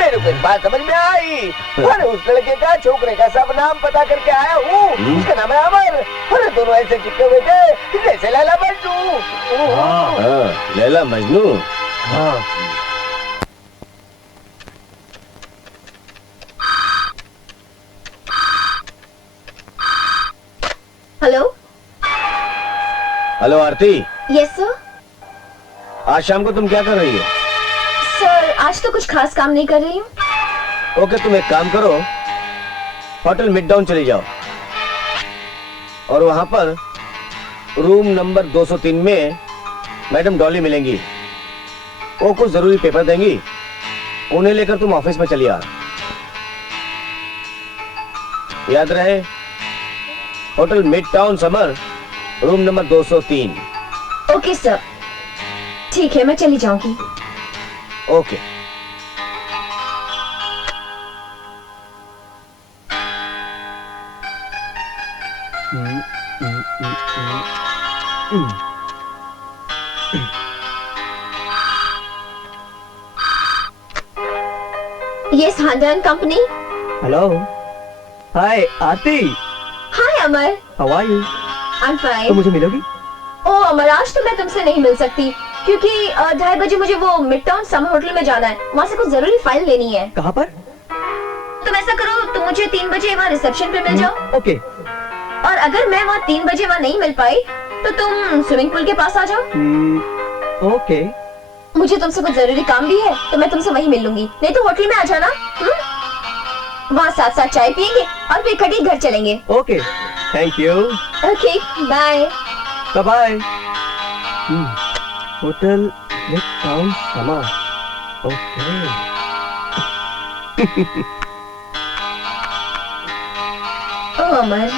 मेरे को एक बात समझ में आई। अरे उस लड़के का, छोकरे का सब नाम पता करके आया हूँ। उसका नाम है अमर। अरे दोनों ऐसे चिपके हुए थे जैसे लैला मजनू। हाँ, लैला मजनू। हाँ। Hello. Hello Aarti. Yes sir. आज शाम को तुम क्या कर रही हो? सर, आज तो कुछ खास काम नहीं कर रही हूँ। ओके, तुम एक काम करो, होटल मिडटाउन चली जाओ और वहां पर रूम नंबर 203 में मैडम डॉली मिलेंगी। वो कुछ जरूरी पेपर देंगी, उन्हें लेकर तुम ऑफिस में चली आ। याद रहे, hotel Midtown Summer, room number 203। Okay sir, ठीक है, मैं चली जाऊंगी। ओके। ये खानदान company. Hello, hi Aarti. Hi Amar. How are you? I am तो फाइन। मुझे मिलोगी? ओ अमर, आज तो मैं तुमसे नहीं मिल सकती क्योंकि 2:30 बजे मुझे वो मिडटाउन समर होटल में जाना है। वहाँ से कुछ जरूरी फाइल लेनी है। कहाँ पर? तुम ऐसा करो, तुम मुझे 3 बजे वहाँ रिसेप्शन पे मिल जाओ। ओके। और अगर मैं वहाँ 3 बजे वहाँ नहीं मिल पाई तो तुम स्विमिंग पूल के पास आ जाओ। ओके। मुझे तुमसे कुछ जरूरी काम भी है तो मैं तुमसे वहीं मिल लूंगी, नहीं तो होटल में आ जाना। वहाँ साथ साथ चाय पियेंगे और फिर इकट्ठे घर चलेंगे। Okay, thank you. Okay, bye. Bye. Hotel slip down समा। Okay. Oh Amar,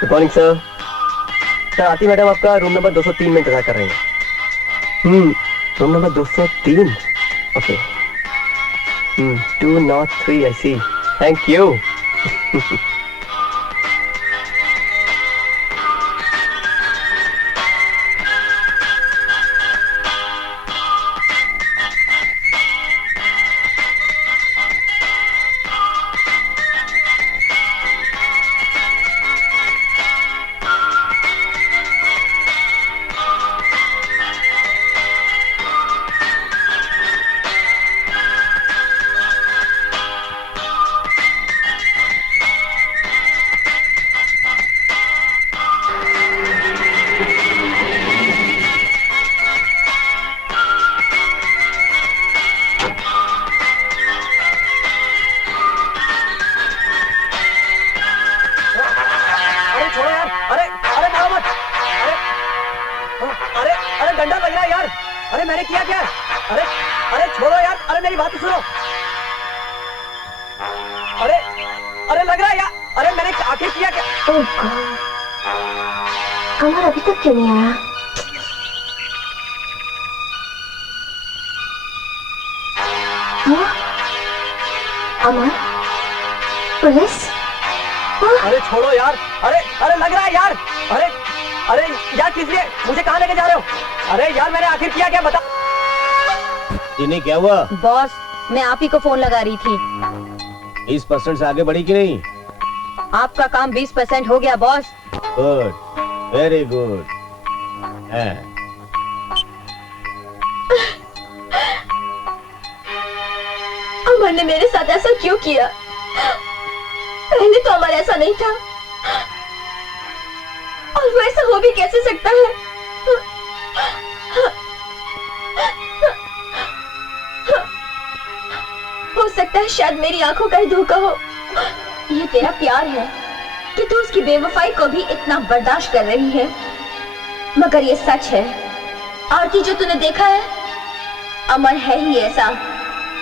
good morning sir. Sir Aarti madam आपका रूम नंबर 203 में इंतजार कर रही हैं। Room number 203। Okay. 203 I see. Thank you. Amar अभी तक क्यों नहीं आया? हाँ? अमर पुलिस? अरे छोड़ो यार, अरे अरे लग रहा है यार, अरे अरे यार किस लिए मुझे कहाँ लेके जा रहे हो? अरे यार मैंने आखिर किया क्या बता? जिन्हें क्या हुआ? बॉस, मैं आप ही को फोन लगा रही थी। 20% से आगे बढ़ी कि नहीं? आपका काम 20% हो गया boss. Good, very good. Amar ने मेरे साथ ऐसा क्यों किया? पहले तो अमर ऐसा नहीं था, और वो ऐसा हो भी कैसे सकता है? हो सकता है शायद मेरी आंखों का ही धोखा हो। ये तेरा प्यार है कि तू उसकी बेवफाई को भी इतना बर्दाश्त कर रही है, मगर ये सच है। आरती, जो तूने देखा है, अमर है ही ऐसा,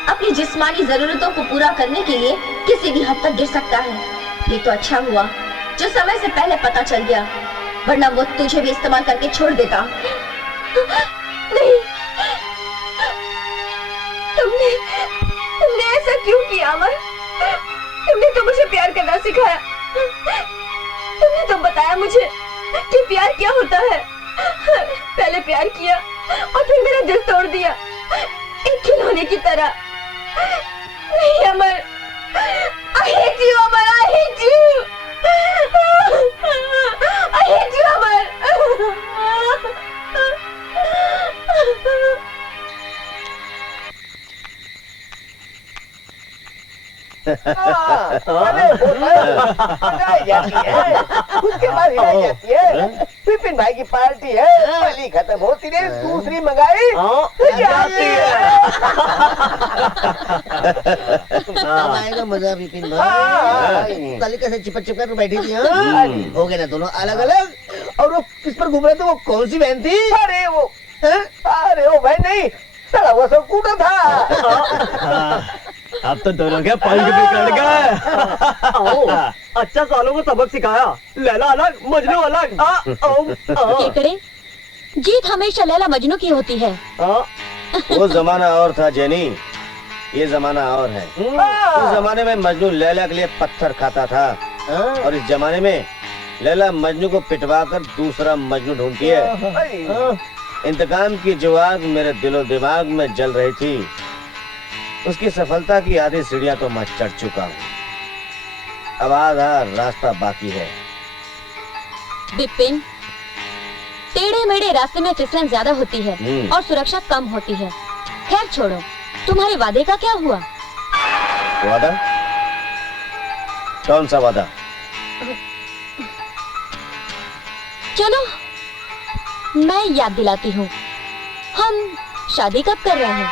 अपनी जिस्मानी जरूरतों को पूरा करने के लिए किसी भी हद तक गिर सकता है। ये तो अच्छा हुआ जो समय से पहले पता चल गया, वरना वो तुझे भी इस्तेमाल करके छोड़ देता। नहीं, तुमने ऐसा क्यों किया अमर? तुमने तो मुझे प्यार करना सिखाया। तुमने तो बताया मुझे कि प्यार क्या होता है। पहले प्यार किया और फिर मेरा दिल तोड़ दिया, एक खिलौने की तरह। नहीं अमर, I hate you Amar, I hate you, I hate you अमर। अरे हिलाई जाती है, उसके बाद हिलाई जाती है। विपिन भाई की पार्टी है, पहली खत्म होती है, दूसरी मंगाई जाती है। अब आएगा मजा विपिन भाई। कल कैसे चिपक कर बैठी थी? हो गए ना दोनों अलग अलग। और वो किस पर घूम रहे थे? वो कौन सी बहन थी? अरे वो भाई नहीं, साला वो सब कूटा था। अब तो दोनों के पंख बिगड़ गए। अच्छा सालों को सबक सिखाया। लैला अलग, मजनू अलग। केकड़े, जीत हमेशा लैला मजनू की होती है। वो जमाना और था जेनी, ये जमाना और है। उस जमाने में मजनू लैला के लिए पत्थर खाता था, और इस जमाने में लैला मजनू को पिटवा कर दूसरा मजनू ढूंढती है। इंतकाम की जो आग मेरे दिलो दिमाग में जल रही थी, उसकी सफलता की आधी सीढ़ियां तो मैं चढ़ चुका हूँ। अब आधा रास्ता बाकी है। बिपिन, टेढ़े मेढ़े रास्ते में फिसलन ज्यादा होती है और सुरक्षा कम होती है। खैर छोड़ो, तुम्हारे वादे का क्या हुआ? वादा? कौन सा वादा? चलो मैं याद दिलाती हूँ, हम शादी कब कर रहे हैं?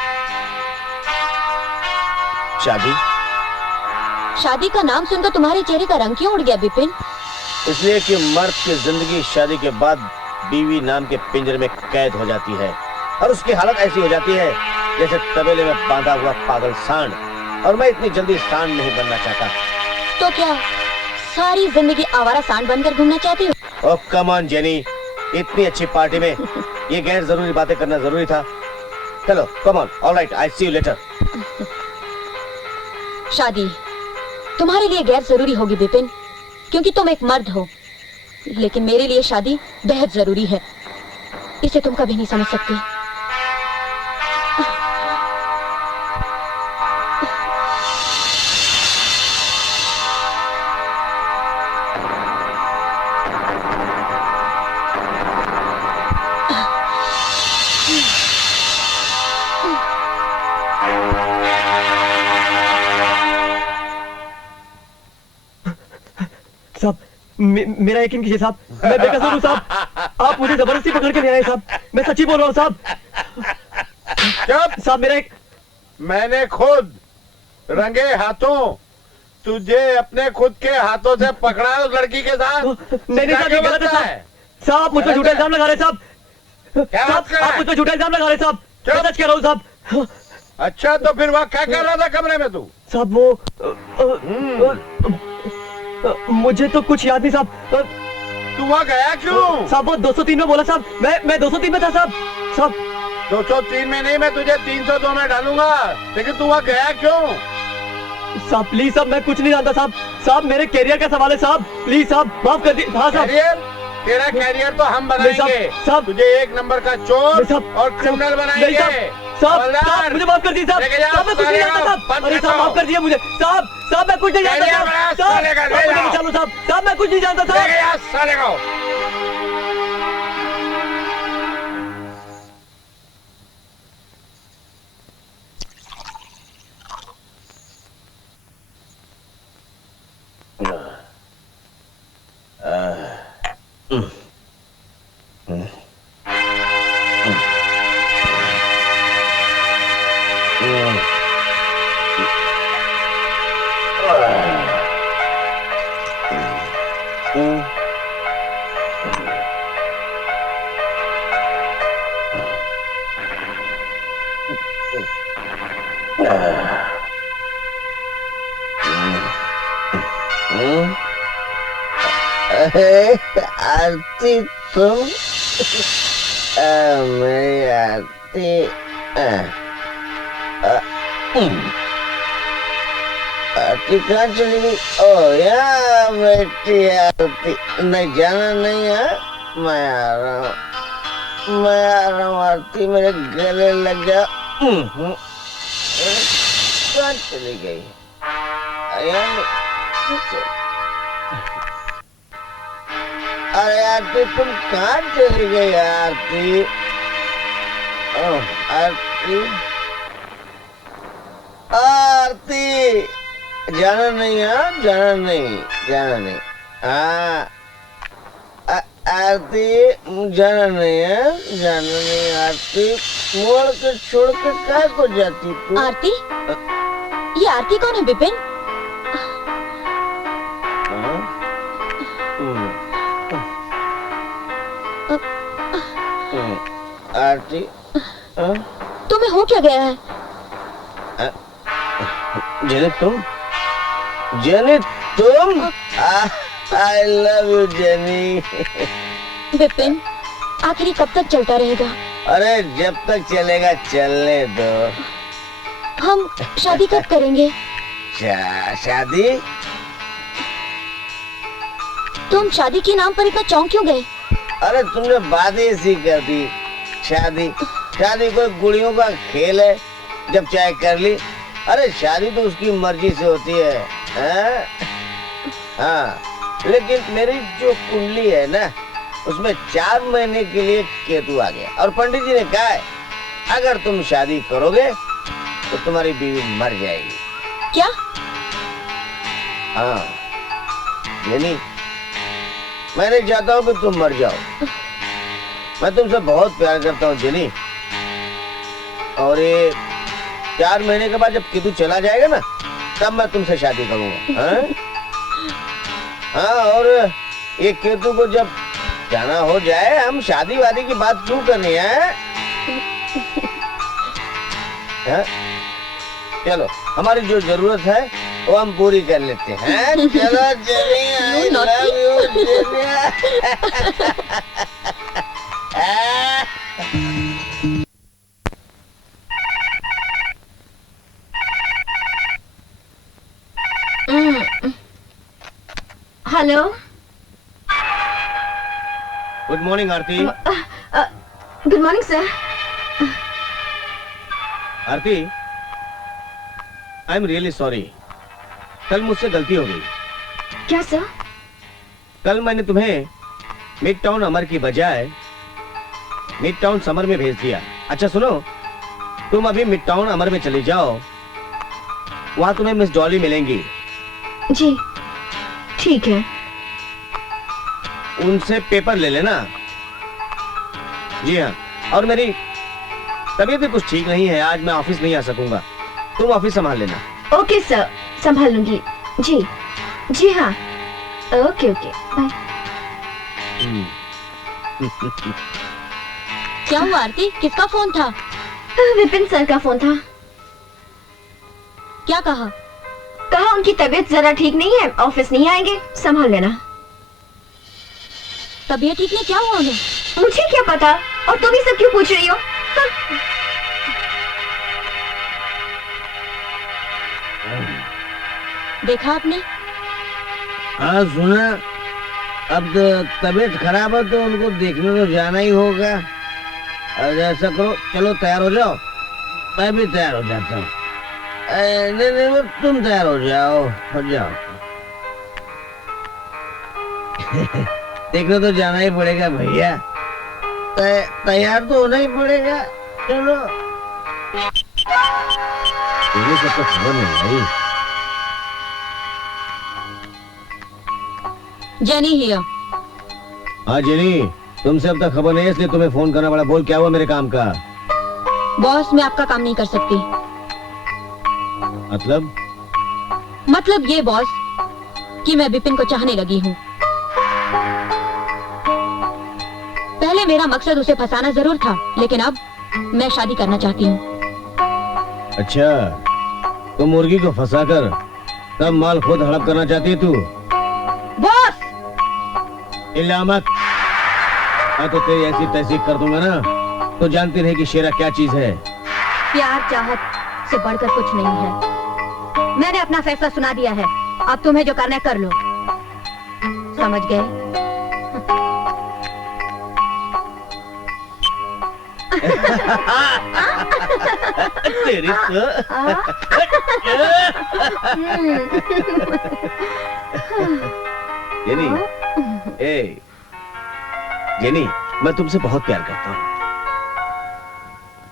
शादी का नाम सुनकर तुम्हारे चेहरे का रंग क्यों उड़ गया बिपिन? इसलिए कि मर्द की जिंदगी शादी के बाद बीवी नाम के पिंजरे में कैद हो जाती है, और उसकी हालत ऐसी हो जाती है जैसे तबेले में बांधा हुआ पागल सांड। और मैं इतनी जल्दी सांड नहीं बनना चाहता। तो क्या सारी जिंदगी आवारा सांड बनकर घूमना चाहती हो? ओह कम ऑन जेनी, इतनी अच्छी पार्टी में ये गैर जरूरी बातें करना जरूरी था? चलो come on, alright, I see you later. शादी तुम्हारे लिए गैर जरूरी होगी बिपिन, क्योंकि तुम एक मर्द हो, लेकिन मेरे लिए शादी बेहद जरूरी है। इसे तुम कभी नहीं समझ सकते। साहब, मेरा यकीन कीजिए साहब, मैं बेकसूर हूँ साहब। आप मुझे जबरदस्ती पकड़ के ले आए साहब, मैं सच्ची बोल रहा हूँ साहब। चुप! साहब मेरा एक... मैंने खुद रंगे हाथों तुझे अपने खुद के हाथों से पकड़ा उस लड़की के साथ। नहीं साहब, ये गलत है साहब। साहब मुझ पर झूठा इल्जाम लगा रहे साहब। क्या बात कर रहे हैं? आप मुझ पर झूठा इल्जाम लगा रहे साहब। मैं सच कह रहा हूँ साहब। अच्छा तो फिर वह क्या कर रहा था कमरे में तू? साहब वो मुझे तो कुछ याद नहीं साहब। तू वहाँ गया क्यों? साहब वो 203 में बोला साहब। मैं 203 में था साहब। साहब 203 में नहीं, मैं तुझे 302 में डालूंगा, लेकिन तू वहाँ गया क्यों? साहब प्लीज साहब, मैं कुछ नहीं जानता साहब। साहब मेरे कैरियर का सवाल है साहब, प्लीज साहब माफ कर दीजिए। हाँ साहब। कैरियर? तेरा कैरियर तो हम बनाएंगे साहब। तुझे एक नंबर का चोर और क्रिमिनल बनाएंगे। साहब मुझे माफ कर दीजिए साहब। साहब मैं कुछ नहीं जानता साहब। अरे साहब माफ कर दीजिए मुझे साहब। साहब मैं कुछ नहीं जानता साहब। चलो साहब। साहब मैं कुछ नहीं जानता साहब। आरती तुम मेरी आरती आरती कहाँ चली गई? ओ या बेटी आरती, नहीं जाना नहीं है, मैं आ रहा हूँ आरती, मेरे गले लग जा। कहाँ चली गई? अरे आरती तुम कहाँ चली गई आरती? आरती आरती जाना नहीं है, जाना नहीं हाँ आरती जाना नहीं है आरती, मोड़ के छोड़ के कहाँ को जाती तू? आरती? ये आरती कौन है विपिन? आरती तुम्हें हो क्या गया है? जेनी तुम आई लव यू जेनी। विपिन आखिर ये कब तक चलता रहेगा? अरे जब तक चलेगा चलने दो। हम शादी कब करेंगे? शादी? तुम शादी के नाम पर इतना चौंक क्यों गए? अरे तुमने बात ही ऐसी कर दी। शादी कोई गुड़ियों का खेल है, जब चाहे कर ली। अरे शादी तो उसकी मर्जी से होती है हाँ, लेकिन मेरी जो कुंडली है ना, उसमें 4 महीने के लिए केतु आ गया और पंडित जी ने कहा है अगर तुम शादी करोगे तो तुम्हारी बीवी मर जाएगी। क्या? हाँ जेनी, मैं नहीं चाहता हूँ कि तुम मर जाओ। मैं तुमसे बहुत प्यार करता हूँ जेनी, और ये 4 महीने के बाद जब केतु चला जाएगा ना, तब मैं तुमसे शादी करूंगा। हाँ, और ये केतु को जब जाना हो जाए, हम शादी वादी की बात क्यों करनी है? चलो हमारी जो जरूरत है वो हम पूरी कर लेते हैं। चलो jenny, I love you, hello. Good morning Aarti. Good morning sir. Aarti, I am really sorry, कल मुझसे गलती हो गई। क्या सर? कल मैंने तुम्हें मिड टाउन अमर की बजाय मिड टाउन समर में भेज दिया। अच्छा सुनो, तुम अभी मिड टाउन अमर में चली जाओ, वहां तुम्हें मिस डॉली मिलेंगी। जी ठीक है। उनसे पेपर ले लेना। जी हाँ, और मेरी तबीयत भी कुछ ठीक नहीं है, आज मैं ऑफिस नहीं आ सकूंगा, तुम ऑफिस संभाल लेना। ओके सर, संभाल लूंगी। जी जी हाँ, ओके ओके बाय। क्या हुआ आरती, किसका फोन था? विपिन सर का फोन था। क्या कहा? कहा उनकी तबीयत जरा ठीक नहीं है, ऑफिस नहीं आएंगे, संभाल लेना। तबीयत ठीक नहीं? क्या हुआ उन्हें? मुझे क्या पता, और तुम ही सब क्यों पूछ रही हो? देखा आपने, हाँ सुना, अब तो तबीयत खराब है तो उनको देखने तो जाना ही होगा। और ऐसा करो, चलो तैयार हो जाओ, मैं भी तैयार हो जाता हूँ। नहीं नहीं, तुम तैयार हो जाओ, हो जाओ। देखने तो जाना ही पड़ेगा भैया, तैयार तो होना ही पड़ेगा। चलो। ये सब तो खबर नहीं भाई। Jenny here. हाँ जेनी, तुमसे अब तक खबर नहीं है इसलिए तुम्हें फोन करना पड़ा। बोल क्या हुआ मेरे काम का? बॉस, मैं आपका काम नहीं कर सकती। मतलब ये बॉस कि मैं विपिन को चाहने लगी हूँ। पहले मेरा मकसद उसे फंसाना जरूर था, लेकिन अब मैं शादी करना चाहती हूँ। अच्छा, तो मुर्गी को फंसाकर तब माल खुद हड़प करना चाहती है तू? बॉस! इल्ला मत, मैं तो तेरी ऐसी तहसीक कर दूंगा ना, तो जानती रहे कि शेरा क्या चीज है। प्यार चाहत से बढ़कर कुछ नहीं है। मैंने अपना फैसला सुना दिया है, अब तुम्हें जो करना है कर लो। समझ गए? तेरी जेनी, जेनी, मैं तुमसे बहुत प्यार करता हूँ।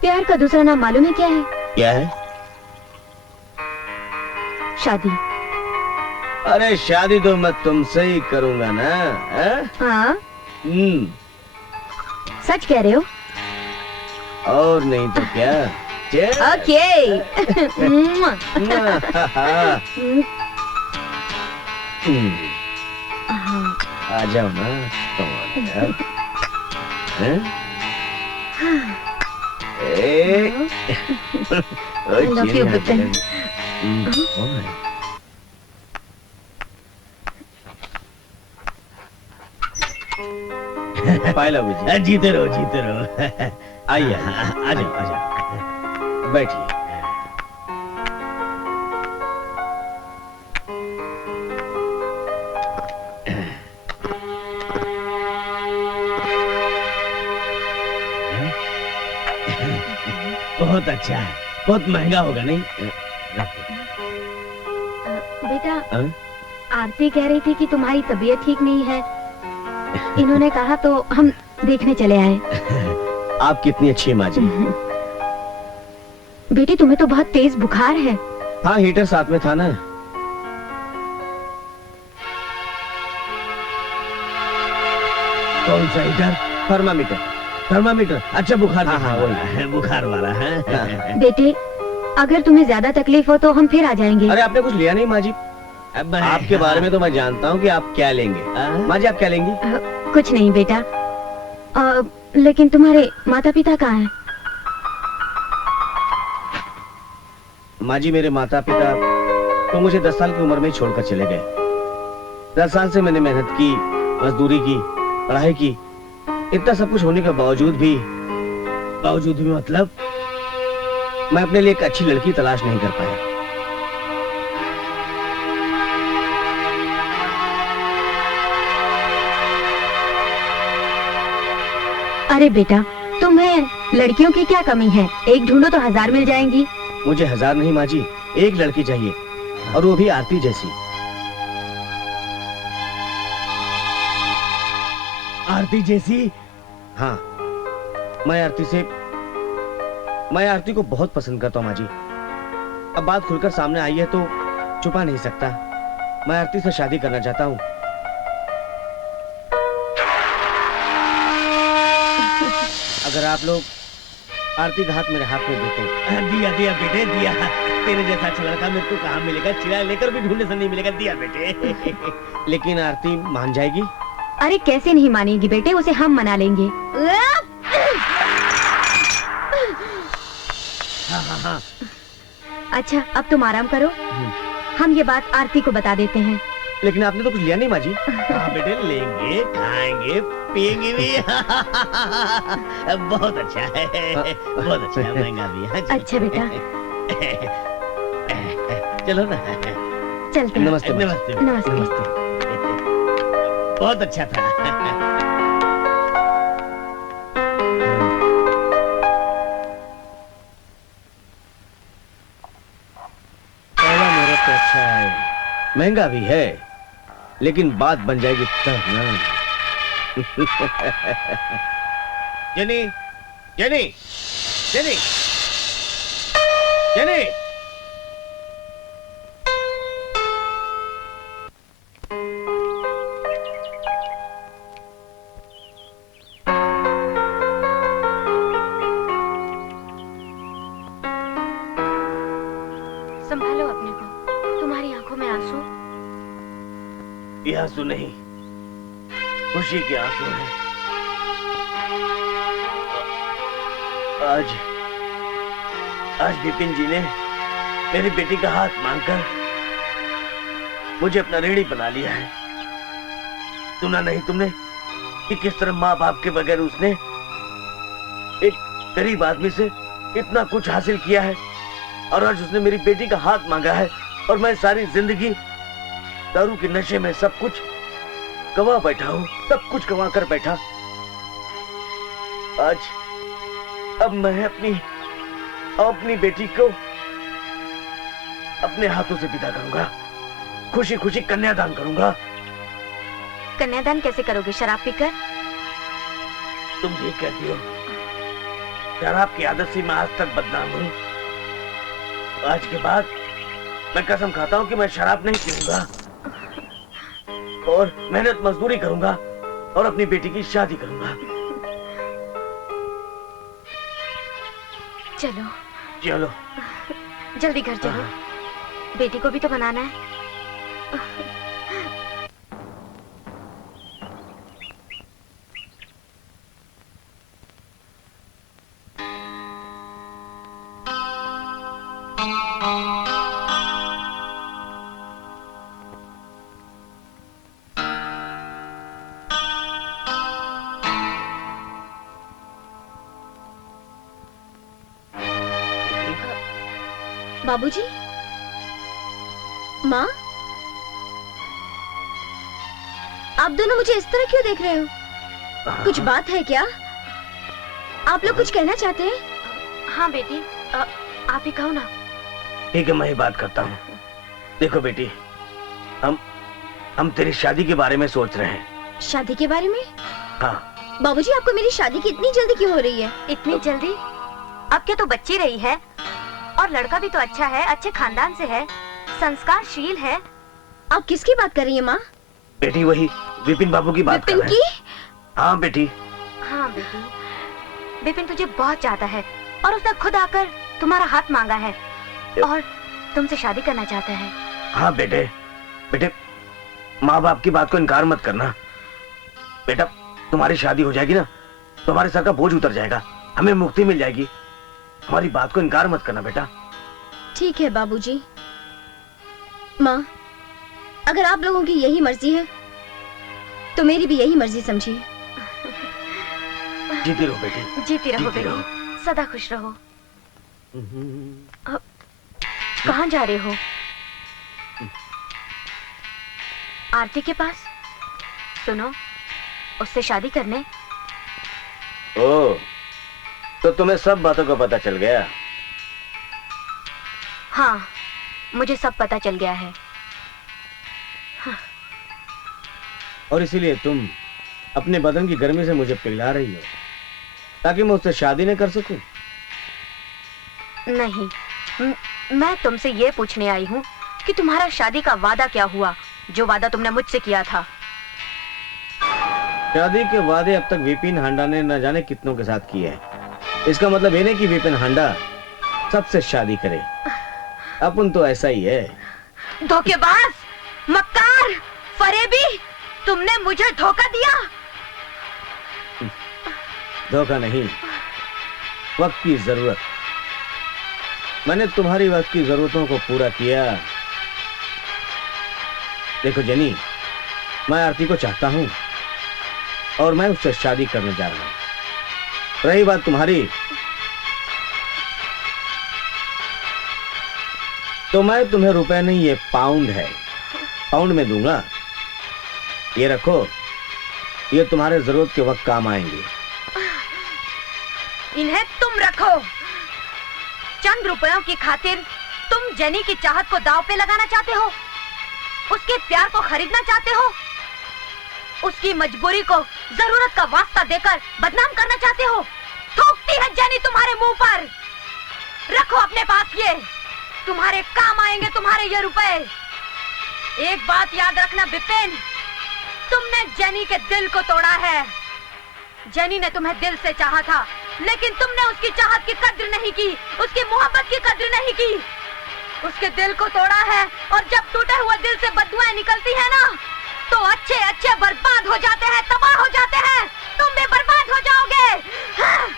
प्यार का दूसरा नाम मालूम है क्या है? क्या है? शादी। अरे शादी तो मैं तुमसे ही करूंगा ना। हाँ? सच कह रहे हो? और नहीं तो क्या। ओके। आ जाओ ना, I love you, Vipin. पायला बुझी। जीते रहो, जीते रहो। आइए, आ जाओ, आ जाओ, बैठिए। बहुत अच्छा है, बहुत महंगा होगा नहीं? बेटा, आरती कह रही थी कि तुम्हारी तबीयत ठीक नहीं है। इन्होंने कहा तो हम देखने चले आए। आप कितनी अच्छी माँ जी। बेटी, तुम्हें तो बहुत तेज बुखार है। हाँ, हीटर साथ में था ना। कौन सा हीटर? थर्मामीटर। थर्मामीटर, अच्छा बुखार। हाँ, वही बुखार वाला है। बेटे, अगर तुम्हें ज्यादा तकलीफ हो तो हम फिर आ जाएंगे। अरे आपने कुछ लिया नहीं माँ जी? आपके बारे में तो मैं जानता हूँ कि आप क्या लेंगे। माँ जी, आप क्या लेंगी? कुछ नहीं बेटा, लेकिन तुम्हारे माता पिता कहाँ हैं? माँ जी, मेरे माता पिता तो मुझे 10 साल की उम्र में ही छोड़कर चले गए। 10 साल से मैंने मेहनत की, मजदूरी की, पढ़ाई की। इतना सब कुछ होने के बावजूद भी मतलब मैं अपने लिए एक अच्छी लड़की तलाश नहीं कर पाया। अरे बेटा, तुम्हें लड़कियों की क्या कमी है? एक ढूंढो तो 1000 मिल जाएंगी। मुझे 1000 नहीं माँ जी, एक लड़की चाहिए, और वो भी आरती जैसी। आरती जैसी? हाँ, मैं आरती को बहुत पसंद करता हूँ माँ जी। अब बात खुलकर सामने आई है तो छुपा नहीं सकता। मैं आरती से शादी करना चाहता हूँ। अगर आप लोग आरती का हाथ मेरे हाथ में देते। दिया दिया बेटे, दिया। तेरे जैसा अच्छा लड़का मेरे को कहाँ मिलेगा? चिड़ा लेकर भी ढूंढने से नहीं मिलेगा। दिया बेटे। लेकिन आरती मान जाएगी? अरे कैसे नहीं मानेगी बेटे, उसे हम मना लेंगे। हाँ। अच्छा, अब तुम आराम करो, हम ये बात आरती को बता देते हैं। लेकिन आपने तो कुछ लिया नहीं माँ जी। हाँ बेटे, लेंगे, खाएंगे, पिएंगे भी। बहुत अच्छा है, बहुत अच्छा है, महंगा भी है। अच्छा बेटा, चलो ना, चलते हैं। नमस्ते। नमस्ते। बहुत अच्छा था। पहला मेरा तो अच्छा है, महंगा भी है, लेकिन बात बन जाएगी तब ना। Jenny, jenny, jenny, jenny. संभालो अपने को, तुम्हारी आंखों में आंसू। ये आंसू नहीं, खुशी के आंसू हैं। आज विपिन जी ने मेरी बेटी का हाथ मांगकर मुझे अपना ऋणी बना लिया है। सुना नहीं तुमने कि किस तरह माँ बाप के बगैर उसने एक गरीब आदमी से इतना कुछ हासिल किया है, और आज उसने मेरी बेटी का हाथ मांगा है, और मैं सारी जिंदगी दारू के नशे में सब कुछ गवा बैठा हूँ, सब कुछ गवा कर बैठा। आज अब मैं अपनी बेटी को अपने हाथों से विदा करूंगा, खुशी खुशी कन्यादान करूंगा। कन्यादान कैसे करोगे, शराब पीकर? तुम ठीक कहती हो, शराब की आदत से मैं आज तक बदनाम हूँ। आज के बाद मैं कसम खाता हूँ कि मैं शराब नहीं पीऊंगा, और मेहनत मजदूरी करूंगा, और अपनी बेटी की शादी करूंगा। चलो चलो जल्दी घर चलो, बेटी को भी तो बनाना है। बाबूजी, माँ, आप दोनों मुझे इस तरह क्यों देख रहे हो? कुछ बात है क्या? आप लोग कुछ कहना चाहते हैं? हाँ बेटी, आप ही कहो ना। ठीक है, मैं ही बात करता हूँ। देखो बेटी, हम तेरी शादी के बारे में सोच रहे हैं। शादी के बारे में? हाँ। बाबूजी, आपको मेरी शादी की इतनी जल्दी क्यों हो रही है? इतनी जल्दी? अब क्या तो बच्ची रही है, और लड़का भी तो अच्छा है, अच्छे खानदान से है, संस्कारशील है। आप किसकी बात कर रही हैं माँ? बेटी वही विपिन बाबू की बात कर रहे हैं। विपिन की? हाँ बेटी। हाँ बेटी, विपिन तुझे बहुत चाहता है, और उसने खुद आकर तुम्हारा हाथ मांगा है, और तुमसे शादी करना चाहता है। हाँ बेटे, बेटे माँ बाप की बात को इनकार मत करना। बेटा, तुम्हारी शादी हो जाएगी ना, तुम्हारे सर का बोझ उतर जाएगा, हमें मुक्ति मिल जाएगी। हमारी बात को इनकार मत करना बेटा। ठीक है बाबूजी। माँ, अगर आप लोगों की यही मर्जी है तो मेरी भी यही मर्जी समझिए। जीती रहो बेटी, जीती रहो बेटी, सदा खुश रहो। कहाँ जा रहे हो? आरती के पास? सुनो, उससे शादी करने। ओ, तो तुम्हें सब बातों का पता चल गया? हाँ, मुझे सब पता चल गया है। हाँ। और इसीलिए तुम अपने बदन की गर्मी से मुझे पिघला रही हो, ताकि मैं उससे शादी न कर सकूं? नहीं, मैं तुमसे ये पूछने आई हूँ कि तुम्हारा शादी का वादा क्या हुआ, जो वादा तुमने मुझसे किया था। शादी के वादे अब तक विपिन हांडा ने न जाने कितनों के साथ किए हैं। इसका मतलब ये नहीं कि विपिन हांडा सबसे शादी करे। अपन तो ऐसा ही है। धोखेबाज, मक्कार, फरेबी, तुमने मुझे धोखा दिया। धोखा नहीं, वक्त की जरूरत। मैंने तुम्हारी वक्त की जरूरतों को पूरा किया। देखो जेनी, मैं आरती को चाहता हूं, और मैं उससे शादी करने जा रहा हूं। रही बात तुम्हारी, तो मैं तुम्हें रुपए नहीं, ये पाउंड है, पाउंड में दूंगा। ये रखो, ये तुम्हारे जरूरत के वक्त काम आएंगे। इन्हें तुम रखो। चंद रुपयों की खातिर तुम जेनी की चाहत को दांव पे लगाना चाहते हो, उसके प्यार को खरीदना चाहते हो, उसकी मजबूरी को जरूरत का वास्ता देकर बदनाम करना चाहते हो। थूकती है जेनी तुम्हारे मुंह पर। रखो अपने पास, ये तुम्हारे काम आएंगे, तुम्हारे ये रुपए। एक बात याद रखना बिपिन, तुमने जेनी के दिल को तोड़ा है। जेनी ने तुम्हें दिल से चाहा था, लेकिन तुमने उसकी चाहत की कद्र नहीं की, उसकी मोहब्बत की कद्र नहीं की। उसके दिल को तोड़ा है, और जब टूटे हुए दिल से बददुआएं निकलती है ना, तो अच्छे अच्छे बर्बाद हो जाते हैं, तबाह हो जाते हैं। तुम भी बर्बाद हो जाओगे। हाँ।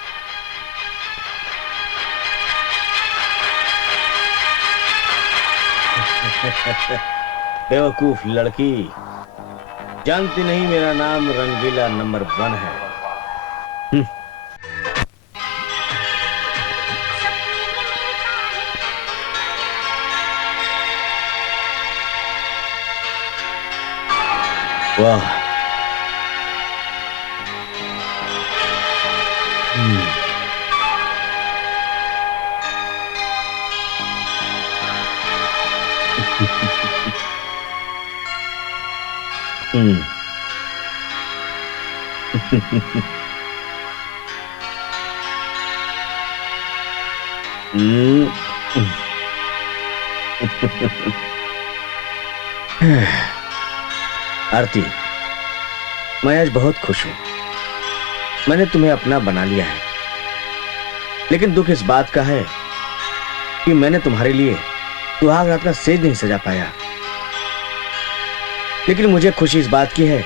बेवकूफ लड़की, जानती नहीं मेरा नाम रंगीला नंबर 1 है। वाह, आरती, मैं आज बहुत खुश हूं। मैंने तुम्हें अपना बना लिया है, लेकिन दुख इस बात का है कि मैंने तुम्हारे लिए सुहाग रात का सेज नहीं सजा पाया। लेकिन मुझे खुशी इस बात की है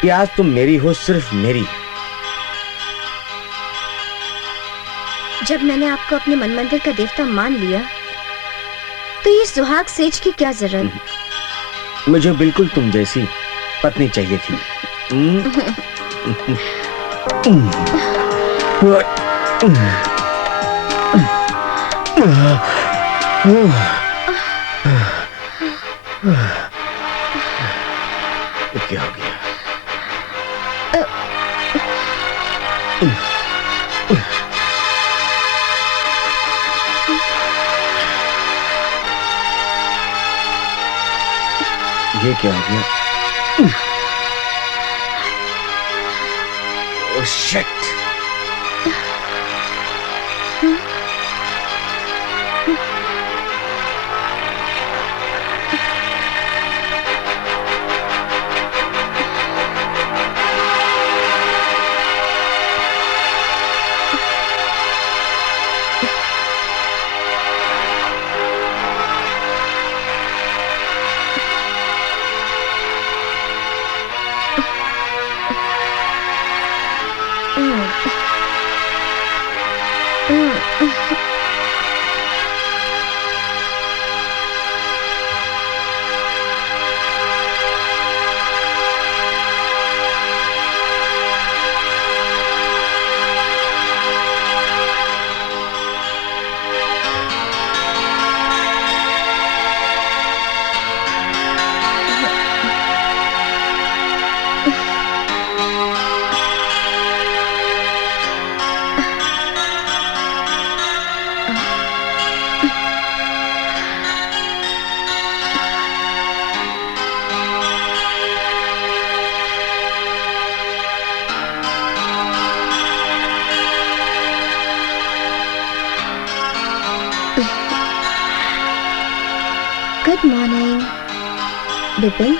कि आज तुम मेरी हो, सिर्फ मेरी। जब मैंने आपको अपने मन मंदिर का देवता मान लिया, तो ये सुहाग सेज की क्या जरूरत? मुझे बिल्कुल तुम जैसी पत्नी चाहिए थी। क्या हो गया? ये क्या हो गया? Oh shit! Good morning Bipin.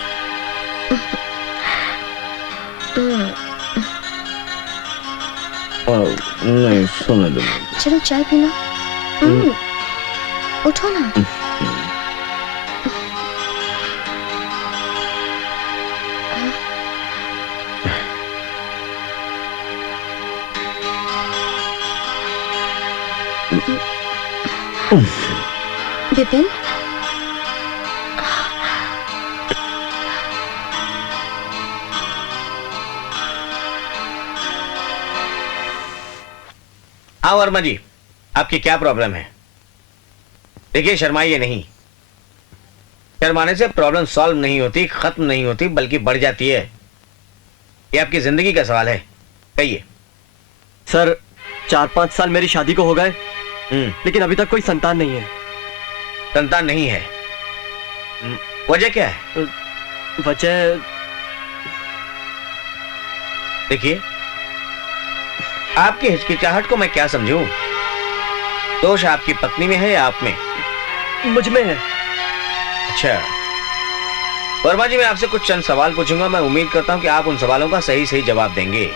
नहीं, सोने दो। चलो चाय पी लो। उठो ना। बिपिन, हाँ वर्मा जी, आपकी क्या प्रॉब्लम है? देखिए, शर्माइए नहीं। शर्माने से प्रॉब्लम सॉल्व नहीं होती, खत्म नहीं होती, बल्कि बढ़ जाती है। ये आपकी जिंदगी का सवाल है, कहिए। सर 4-5 साल मेरी शादी को हो गए, लेकिन अभी तक कोई संतान नहीं है। संतान नहीं है, वजह क्या है? वजह देखिए, आपकी हिचकिचाहट को मैं क्या समझूं? दोष आपकी पत्नी में है या आप में? मुझ में है। अच्छा वर्मा जी, मैं आपसे कुछ चंद सवाल पूछूंगा। मैं उम्मीद करता हूं कि आप उन सवालों का सही सही जवाब देंगे।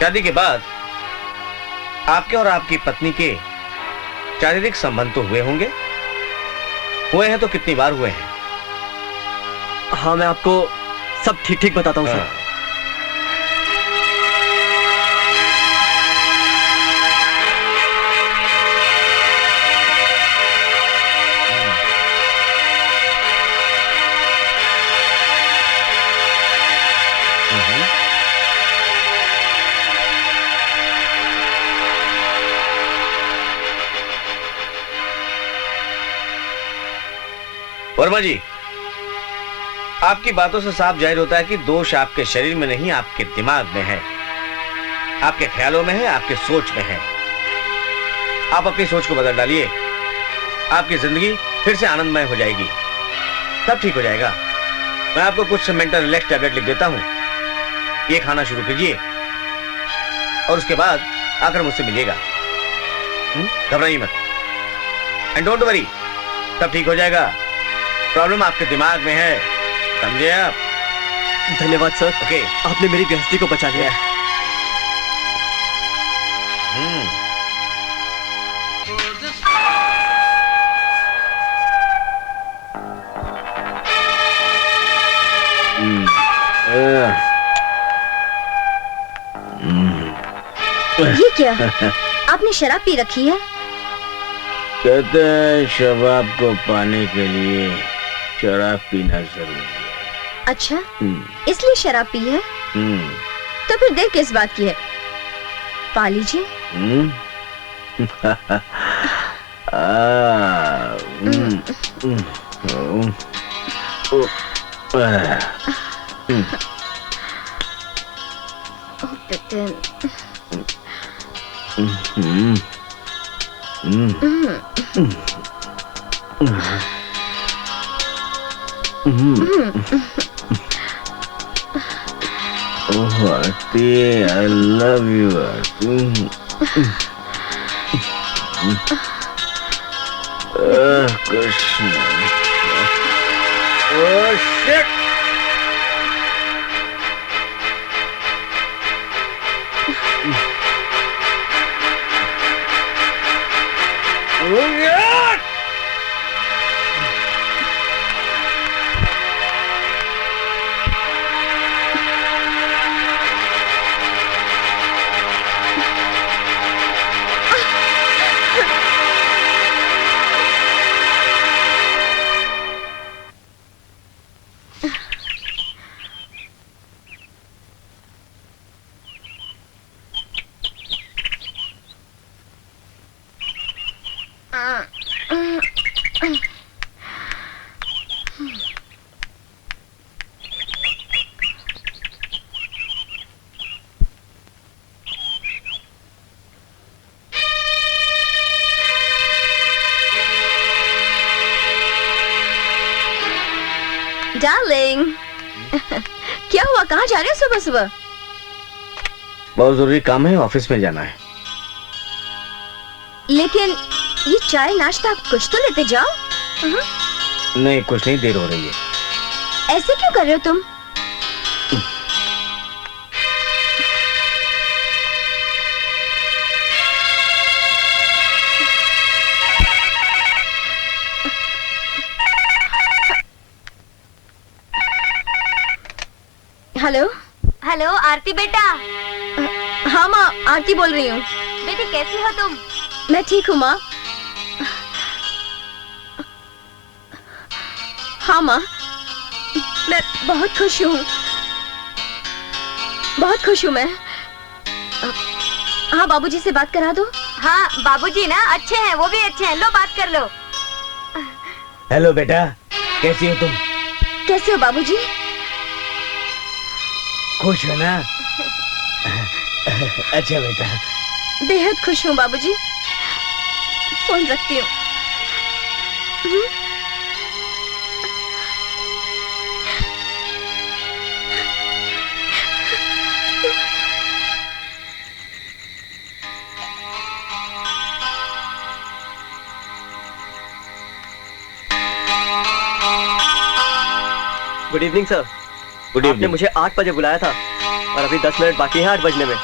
शादी के बाद आपके और आपकी पत्नी के शारीरिक संबंध तो हुए होंगे? हुए हैं तो कितनी बार हुए हैं? हाँ, मैं आपको सब ठीक ठीक बताता हूँ सर। वर्मा जी, आपकी बातों से साफ जाहिर होता है कि दोष आपके शरीर में नहीं, आपके दिमाग में है, आपके ख्यालों में है, आपके सोच में है। आप अपनी सोच को बदल डालिए, आपकी जिंदगी फिर से आनंदमय हो जाएगी, सब ठीक हो जाएगा। मैं आपको कुछ मेंटल रिलैक्स टैबलेट लिख देता हूं, ये खाना शुरू कीजिए और उसके बाद आकर मुझसे मिलिएगा। घबराइए मत, एंड डोंट वरी, सब ठीक हो जाएगा। प्रॉब्लम आपके दिमाग में है, समझे आप? धन्यवाद सर। ओके, आपने मेरी गृहस्थी को बचा लिया। ये क्या? आपने शराब पी रखी है? कहते हैं शबाब को पाने के लिए शराब पीना जरूरी है। अच्छा, इसलिए शराब पी है? तो फिर देर किस बात की है? पा लीजिए। Oh, Aarti, I love you, Aarti. Krishna. Oh, shit! Oh, God! Darling, क्या हुआ? कहाँ जा रहे हो सुबह सुबह? बहुत जरूरी काम है, ऑफिस में जाना है। लेकिन ये चाय नाश्ता कुछ तो लेते जाओ। नहीं, कुछ नहीं, देर हो रही है। ऐसे क्यों कर रहे हो तुम? हेलो हेलो आरती बेटा। हाँ माँ, आरती बोल रही हूँ। बेटी कैसी हो तुम? मैं ठीक हूँ माँ। हाँ माँ, मैं बहुत खुश हूँ, बहुत खुश हूँ मैं। हाँ, बाबूजी से बात करा दो। हाँ बाबूजी ना अच्छे हैं, वो भी अच्छे हैं, लो बात कर लो। हेलो बेटा, कैसी हो तुम? कैसे हो बाबूजी? खुश हो ना? अच्छा बेटा। बेहद खुश हूँ बाबूजी। फोन रखती हूँ। Good evening sir. गुड आपने इवनिंग। मुझे 8 बजे बुलाया था और अभी 10 मिनट बाकी हैं 8 बजने में।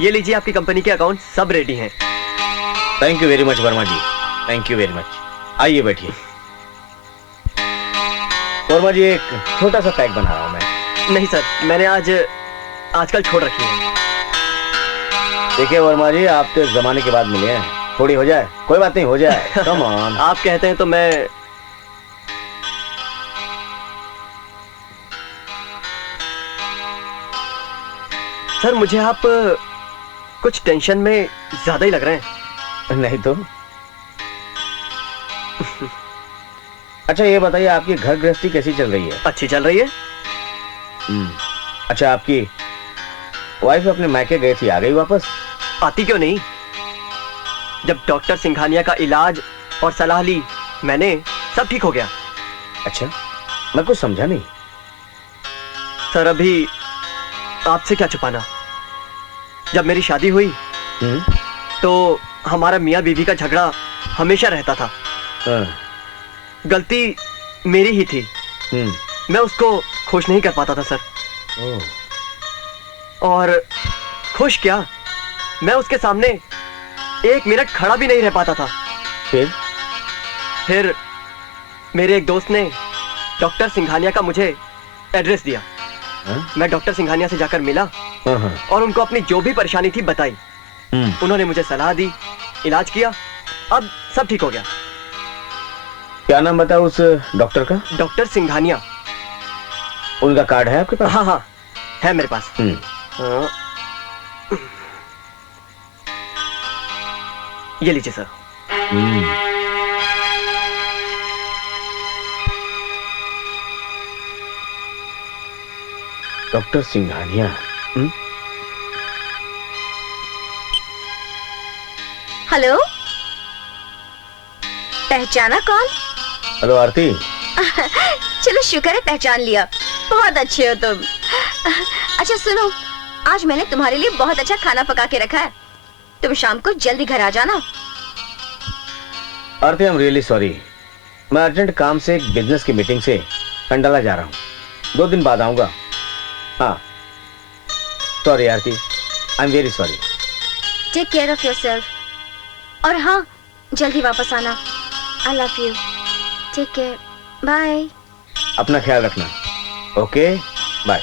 ये लीजिए, आपकी कंपनी के अकाउंट सब रेडी हैं। Thank you very much Verma ji, thank you very much. आइए बैठिए। वर्मा जी, एक छोटा सा पैक बना रहा हूँ मैं। नहीं सर, मैंने आजकल छोड़ रखी है। देखिए वर्मा जी, आप तो एक जमाने के बाद मिले हैं, थोड़ी हो जाए। कोई बात नहीं, हो जाए। Come on. आप कहते हैं तो मैं सर, मुझे आप कुछ टेंशन में ज्यादा ही लग रहे हैं। नहीं तो। अच्छा ये बताइए, आपकी घर गृहस्थी कैसी चल रही है? अच्छी चल रही है। अच्छा, आपकी वाइफ अपने मायके गई थी, आ गई वापस? आती क्यों नहीं? जब डॉक्टर सिंघानिया का इलाज और सलाह ली मैंने, सब ठीक हो गया। अच्छा, मैं कुछ समझा नहीं। सर, अभी आपसे क्या छुपाना। जब मेरी शादी हुई तो हमारा मियाँ बीवी का झगड़ा हमेशा रहता था। गलती मेरी ही थी। मैं उसको खुश नहीं कर पाता था सर। और खुश क्या, मैं उसके सामने 1 मिनट खड़ा भी नहीं रह पाता था। फिर मेरे एक दोस्त ने डॉक्टर सिंघानिया का मुझे एड्रेस दिया। मैं डॉक्टर सिंघानिया से जाकर मिला और उनको अपनी जो भी परेशानी थी बताई। उन्होंने मुझे सलाह दी, इलाज किया, अब सब ठीक हो गया। क्या नाम बताया उस डॉक्टर का? डॉक्टर सिंघानिया। उनका कार्ड है आपके पास? हाँ हाँ, है मेरे पास। ये लीजिए सर। डॉक्टर सिंघानिया। हेलो, पहचाना कौन? हेलो आरती। चलो शुक्र है पहचान लिया। बहुत अच्छे हो तुम। अच्छा सुनो, आज मैंने तुम्हारे लिए बहुत अच्छा खाना पका के रखा है। तुम शाम को जल्दी घर आ जाना। आरती, आई एम रियली सॉरी। मैं अर्जेंट काम से एक बिजनेस की मीटिंग से कंडाला जा रहा हूँ। 2 दिन बाद आऊंगा। हाँ, sorry Aarti, I am very sorry. Take care of yourself. और हाँ, जल्दी वापस आना। I love you. Take care. Bye. अपना ख्याल रखना। Okay, bye.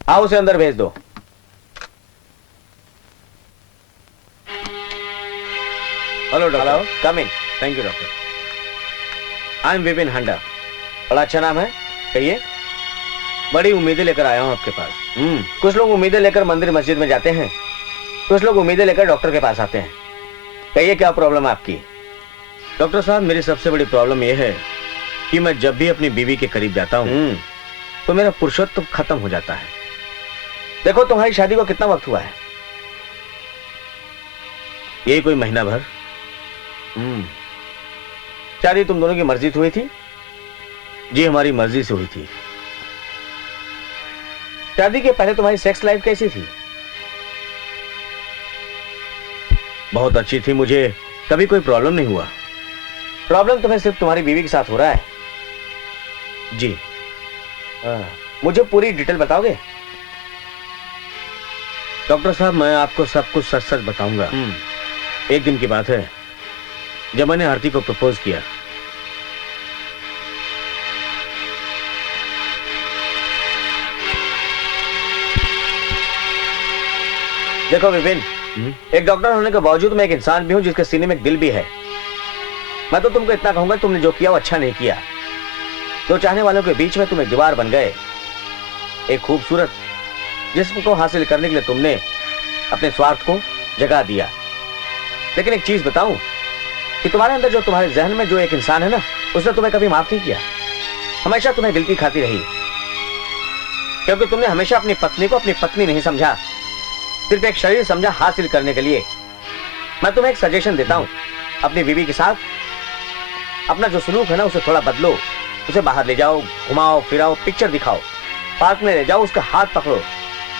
हाँ, उसे अंदर भेज दो। Hello doctor, come in. Thank you doctor. I am Vipin Handa. बड़ा अच्छा नाम है, कहिए। बड़ी उम्मीदें लेकर आया हूँ आपके पास। कुछ लोग उम्मीदें लेकर मंदिर मस्जिद में जाते हैं, कुछ लोग उम्मीदें लेकर डॉक्टर के पास आते हैं। कहिए क्या प्रॉब्लम है आपकी? डॉक्टर साहब, मेरी सबसे बड़ी प्रॉब्लम यह है कि मैं जब भी अपनी बीवी के करीब जाता हूँ तो मेरा पुरुषत्व खत्म हो जाता है। देखो, तुम्हारी शादी को कितना वक्त हुआ है? यही कोई महीना भर। शादी तुम दोनों की मर्जी से हुई थी? जी, हमारी मर्जी से हुई थी। शादी के पहले तुम्हारी सेक्स लाइफ कैसी थी? बहुत अच्छी थी, मुझे कभी कोई प्रॉब्लम नहीं हुआ। प्रॉब्लम तुम्हें सिर्फ तुम्हारी बीवी के साथ हो रहा है। जी, मुझे पूरी डिटेल बताओगे? डॉक्टर साहब, मैं आपको सब कुछ सच सच बताऊंगा। एक दिन की बात है जब मैंने आरती को प्रपोज किया। देखो विपिन, एक डॉक्टर होने के बावजूद मैं एक इंसान भी हूं जिसके सीने में एक दिल भी है। मैं तो तुमको इतना कहूंगा, तुमने जो किया वो अच्छा नहीं किया। दो चाहने वालों के बीच में तुम एक दीवार बन गए। एक खूबसूरत जिस्म को हासिल करने के लिए तुमने अपने स्वार्थ को जगा दिया। लेकिन एक चीज बताऊं कि तुम्हारे अंदर जो तुम्हारे जहन में जो एक इंसान है ना, उसने तुम्हें कभी माफ नहीं किया, हमेशा तुम्हें गिल्टी खाती रही, क्योंकि तुमने हमेशा अपनी पत्नी को अपनी पत्नी नहीं समझा, सिर्फ एक शरीर समझा हासिल करने के लिए। मैं तुम्हें एक सजेशन देता हूं, अपनी बीवी के साथ अपना जो सलूक है ना उसे थोड़ा बदलो। उसे बाहर ले जाओ, घुमाओ फिराओ, पिक्चर दिखाओ, पार्क में ले जाओ, उसका हाथ पकड़ो,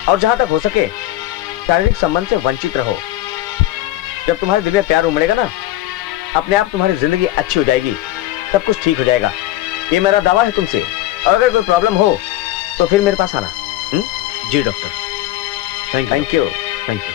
और जहां तक हो सके शारीरिक संबंध से वंचित रहो। जब तुम्हारे दिल में प्यार उमड़ेगा ना, अपने आप तुम्हारी जिंदगी अच्छी हो जाएगी, सब कुछ ठीक हो जाएगा। ये मेरा दावा है तुमसे। और अगर कोई प्रॉब्लम हो तो फिर मेरे पास आना। जी doctor, thank you. Thank you.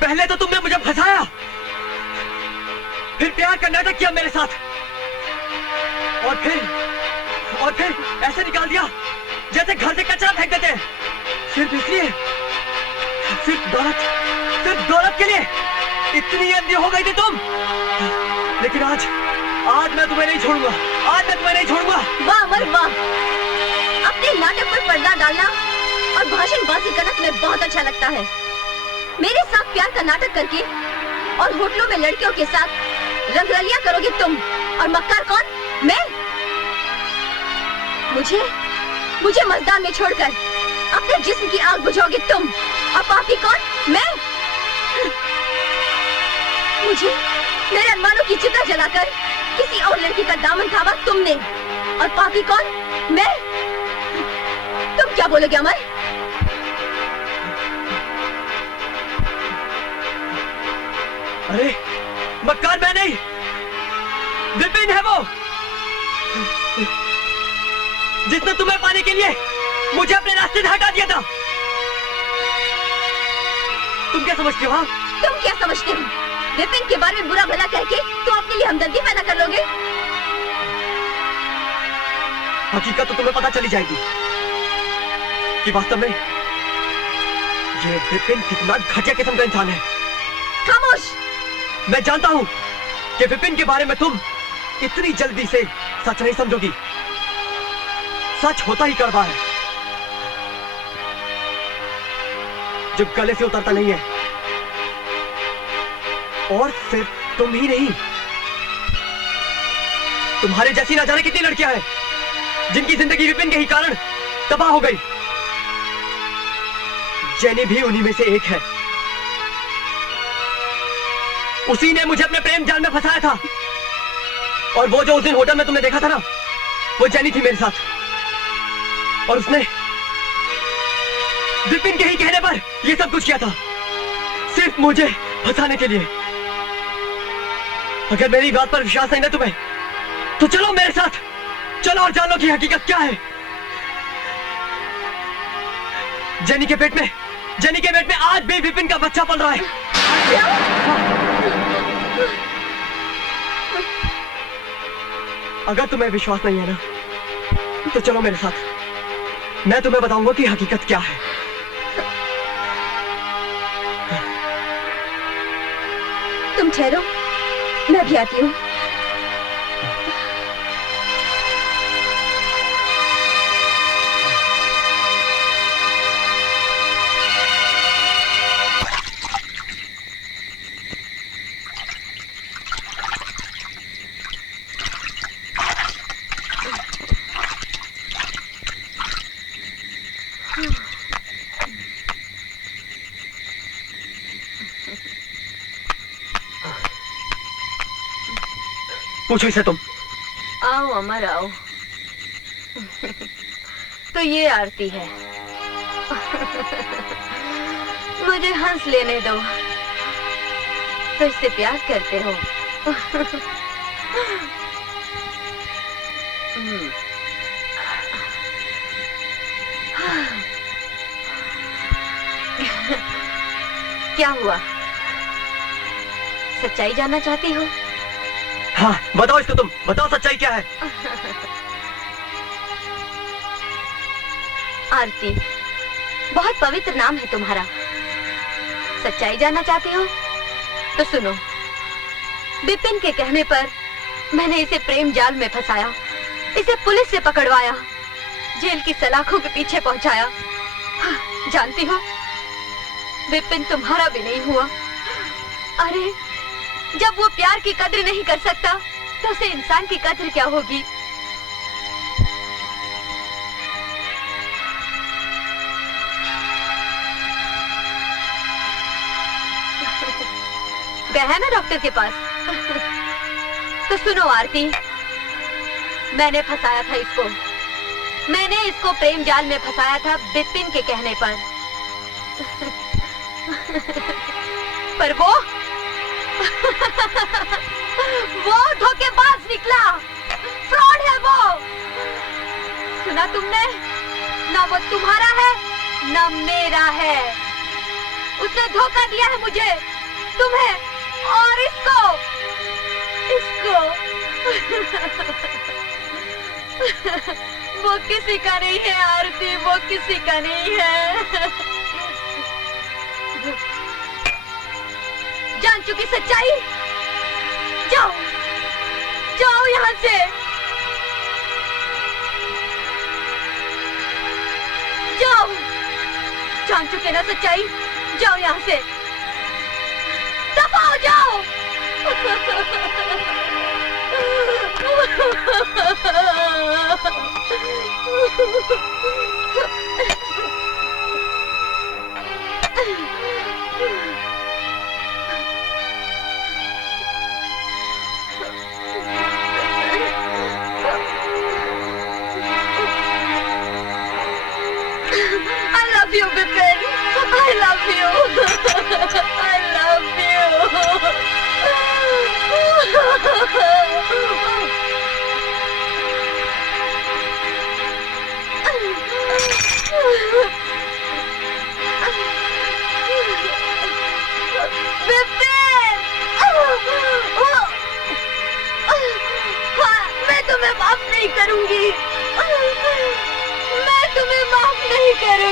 पहले तो तुमने मुझे फंसाया, फिर प्यार का नाटक किया मेरे साथ, और फिर ऐसे निकाल दिया जैसे घर से कचरा फेंक देते हैं, सिर्फ इसलिए, सिर्फ दौलत के लिए इतनी अंधी हो गई थी तुम। लेकिन आज मैं तुम्हें नहीं छोड़ूंगा, आज मैं तुम्हें नहीं छोड़ूंगा। वाह अमर वाह, अपने नाटक पर पर्दा डालना और भाषणबाजी करना तुम्हें बहुत अच्छा लगता है। मेरे साथ प्यार का नाटक करके और होटलों में लड़कियों के साथ रंगरलियां करोगे तुम, और मक्कार कौन? मैं? मुझे मजदार में छोड़कर अपने जिस्म की आग बुझाओगे तुम, और पापी कौन? मैं? मुझे मेरे अरमानों की चिता जलाकर किसी और लड़की का दामन थामा तुमने, और पापी कौन? मैं? तुम क्या बोलोगे अमर? अरे मक्कार मैं नहीं, विपिन है वो, जिसने तुम्हें पाने के लिए मुझे अपने रास्ते से हटा दिया था। तुम क्या समझते हो? तुम क्या समझते हो? विपिन के बारे में बुरा भला कह के तुम अपने लिए हमदर्दी पैदा कर लोगे? हकीकत तो तुम्हें पता चली जाएगी कि वास्तव में ये विपिन कितना घटिया किस्म का इंसान है। खामोश! मैं जानता हूं कि विपिन के बारे में तुम इतनी जल्दी से सच नहीं समझोगी। सच होता ही कड़वा है, जो गले से उतरता नहीं है। और सिर्फ तुम ही नहीं, तुम्हारे जैसी ना जाने कितनी लड़कियां हैं जिनकी जिंदगी विपिन के ही कारण तबाह हो गई। जेनी भी उन्हीं में से एक है। उसी ने मुझे अपने प्रेम जाल में फंसाया था। और वो जो उस दिन होटल में तुमने देखा था ना, वो जेनी थी मेरे साथ। और उसने विपिन के ही कहने पर ये सब कुछ किया था, सिर्फ मुझे फंसाने के लिए। अगर मेरी बात पर विश्वास नहीं ना तुम्हें, तो चलो मेरे साथ, चलो और जान लो कि हकीकत क्या है। जेनी के पेट में आज भी विपिन का बच्चा पल रहा है। अगर तुम्हें विश्वास नहीं है ना, तो चलो मेरे साथ, मैं तुम्हें बताऊंगा कि हकीकत क्या है। तुम ठहरो, मैं भी आती हूँ। पूछो इसे तुम। आओ अमर आओ। तो ये आरती है। मुझे हंस लेने दो। तो इससे प्यार करते हो? क्या हुआ? सच्चाई जानना चाहती हो? हाँ, बताओ इसको तुम, बताओ सच्चाई क्या है। आरती, बहुत पवित्र नाम है तुम्हारा। सच्चाई जानना चाहती हो? तो सुनो। विपिन के कहने पर मैंने इसे प्रेम जाल में फंसाया, इसे पुलिस से पकड़वाया, जेल की सलाखों के पीछे पहुंचाया। जानती हो, विपिन तुम्हारा भी नहीं हुआ। अरे, जब वो प्यार की कद्र नहीं कर सकता, तो उसे इंसान की कद्र क्या होगी? गया है ना डॉक्टर के पास? तो सुनो आरती, मैंने फंसाया था इसको। मैंने इसको प्रेम जाल में फंसाया था विपिन के कहने पर। पर वो धोखेबाज निकला, फ्रॉड है वो। सुना तुमने? ना वो तुम्हारा है, ना मेरा है। उसने धोखा दिया है मुझे, तुम्हें और इसको। वो किसी का नहीं है आरती, वो किसी का नहीं है। जान चुकी सच्चाई? जाओ, जाओ यहाँ से। जाओ, जान चुके ना सच्चाई? जाओ यहाँ से, दफा हो जाओ। I love you, Vipin. I love you. I love you.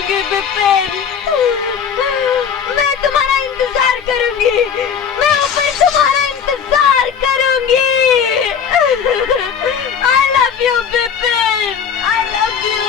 करूंगी विपिन, मैं तुम्हारा इंतजार करूंगी, मैं ऊपर तुम्हारा इंतजार करूंगी। I love you Vipin, I love you।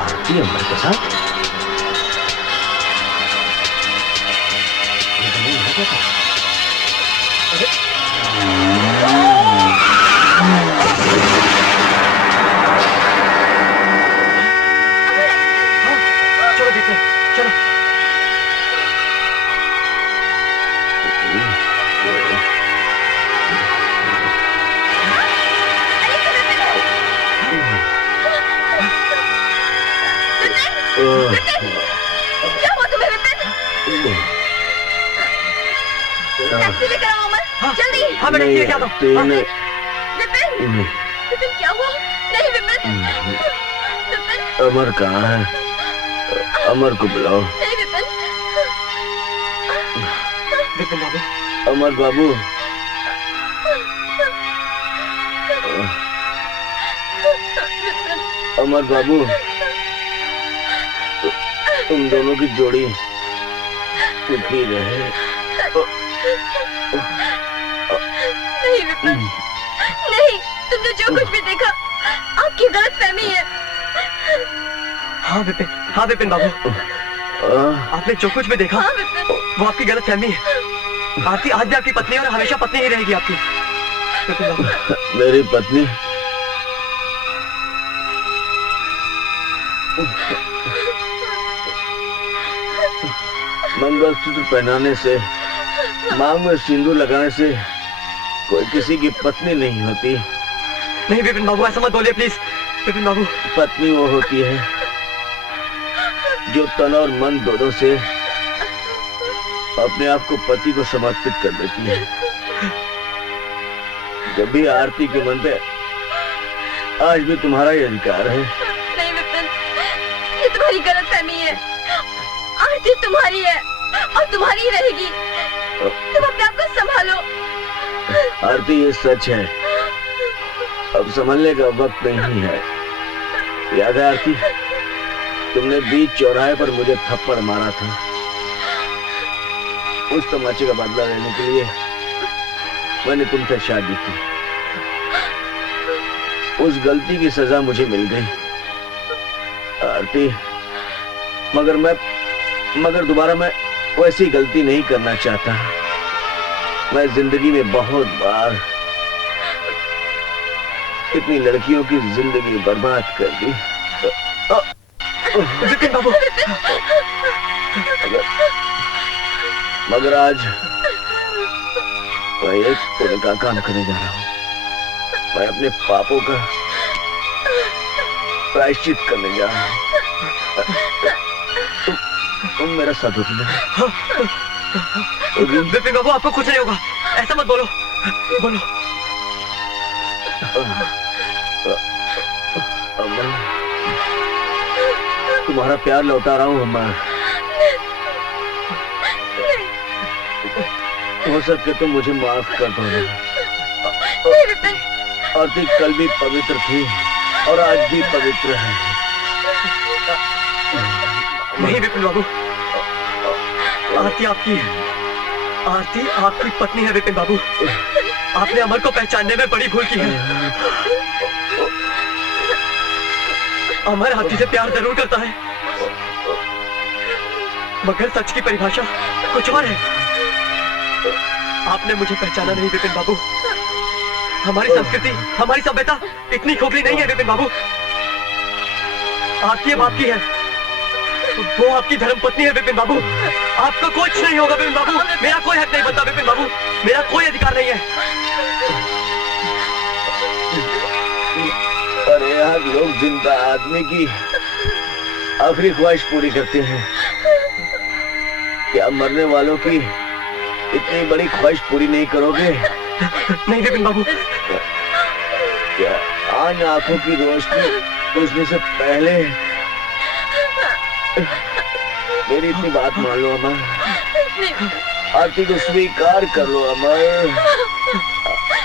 आरती अंबर के साथ चलो देखते हैं, चलो। क्या हुआ तुम्हें विपिन? टैक्सी लेकर आओ अमर, जल्दी। हाँ मैं टैक्सी लेके आता हूँ। विपिन, विपिन क्या हुआ? नहीं विपिन, विपिन। अमर कहाँ है? अमर को बुलाओ। नहीं विपिन। विपिन बाबू। अमर बाबू। अमर बाबू, तुम दोनों की जोड़ी टूटी रहे। नहीं विपिन, नहीं, तुमने जो कुछ भी देखा आपकी गलतफहमी है। हाँ विपिन बाबू, आपने जो कुछ भी देखा हाँ विपिन, वो आपकी गलतफहमी है। आरती आज भी आपकी पत्नी है और हमेशा पत्नी ही रहेगी आपकी। विपिन बाबू। मेरी पत्नी मंगलसूत्र पहनाने से, मांग में सिंदूर लगाने से कोई किसी की पत्नी नहीं होती। नहीं विपिन बाबू, ऐसा मत बोलिए प्लीज। विपिन बाबू, पत्नी वो होती है जो तन और मन दोनों से अपने आप को पति को समर्पित कर देती है। जब भी आरती के मन पे आज भी तुम्हारा ही अधिकार है। नहीं विपिन, ये तुम्हारी गलतफहमी है। आरती तुम्हारी है और तुम्हारी ही रहेगी। तुम अपने आप को संभालो। आरती, ये सच है, अब संभलने का वक्त नहीं है। याद है आरती, तुमने बीच चौराहे पर मुझे थप्पड़ मारा था। उस तमाचे का बदला लेने के लिए मैंने तुमसे शादी की। उस गलती की सजा मुझे मिल गई आरती, मगर दोबारा मैं वैसी गलती नहीं करना चाहता। मैं जिंदगी में बहुत बार इतनी लड़कियों की जिंदगी बर्बाद कर दी। विपिन बाबू, मगर आज मैं एक पुण्य का काम करने जा रहा हूँ। मैं अपने पापों का प्रायश्चित करने जा रहा हूँ। तुम मेरा साथ दो। विपिन बाबू, आपको कुछ नहीं होगा, ऐसा मत बोलो। बोलो। अम्मा, तुम्हारा प्यार लौटा रहा हूँ अम्मा। हो सके तो मुझे माफ कर दो। आरती कल भी पवित्र थी और आज भी पवित्र है। नहीं विपिन बाबू, आरती आपकी है। आरती आपकी पत्नी है विपिन बाबू। आपने अमर को पहचानने में बड़ी भूल की है। अमर आरती से प्यार जरूर करता है, मगर सच की परिभाषा कुछ और है। आपने मुझे पहचाना नहीं विपिन बाबू। हमारी संस्कृति, हमारी सभ्यता इतनी खोखली नहीं है विपिन बाबू। आरती अब आपकी है, वो आपकी धर्मपत्नी है विपिन बाबू। आपको कुछ नहीं होगा विपिन बाबू। मेरा कोई हक नहीं बनता विपिन बाबू, मेरा कोई अधिकार नहीं है। अरे यार, लोग जिंदा आदमी की आखिरी ख्वाहिश पूरी करते हैं, क्या मरने वालों की इतनी बड़ी ख्वाहिश पूरी नहीं करोगे? नहीं विपिन बाबू। क्या आन आंखों की रोशनी बुझने से पहले मेरी इतनी बात मान लो अमर। आरती को स्वीकार कर लो अमर।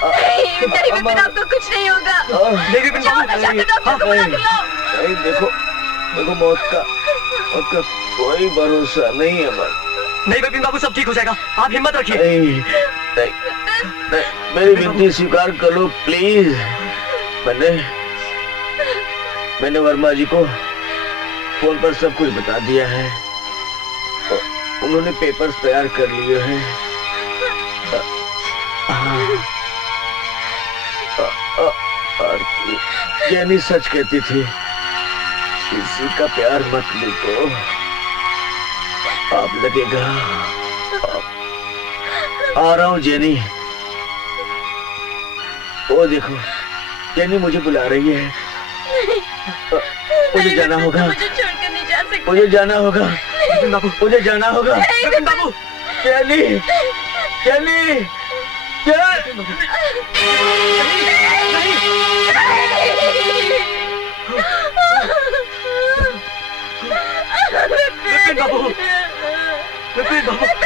नहीं विपिन, आपको कुछ नहीं होगा। नहीं विपिन बाबू, देखो देखो, मौत का कोई भरोसा नहीं है अमर। नहीं विपिन बाबू, सब ठीक हो जाएगा, आप हिम्मत रखिए। नहीं, मेरी विनती स्वीकार कर लो प्लीज। मैंने वर्मा जी को फोन पर सब कुछ बता दिया है। उन्होंने पेपर्स तैयार कर लिए हैं। जेनी सच कहती थी, किसी का प्यार मत लूटो, आप लगेगा। आ रहा हूँ जेनी। वो देखो, जेनी मुझे बुला रही है। मुझे जाना होगा, मुझे छोड़कर नहीं जा सकते। मुझे जाना होगा, मुझे जाना होगा। बाबू, जेनी, जेनी, विपिन बाबू, विपिन बाबू।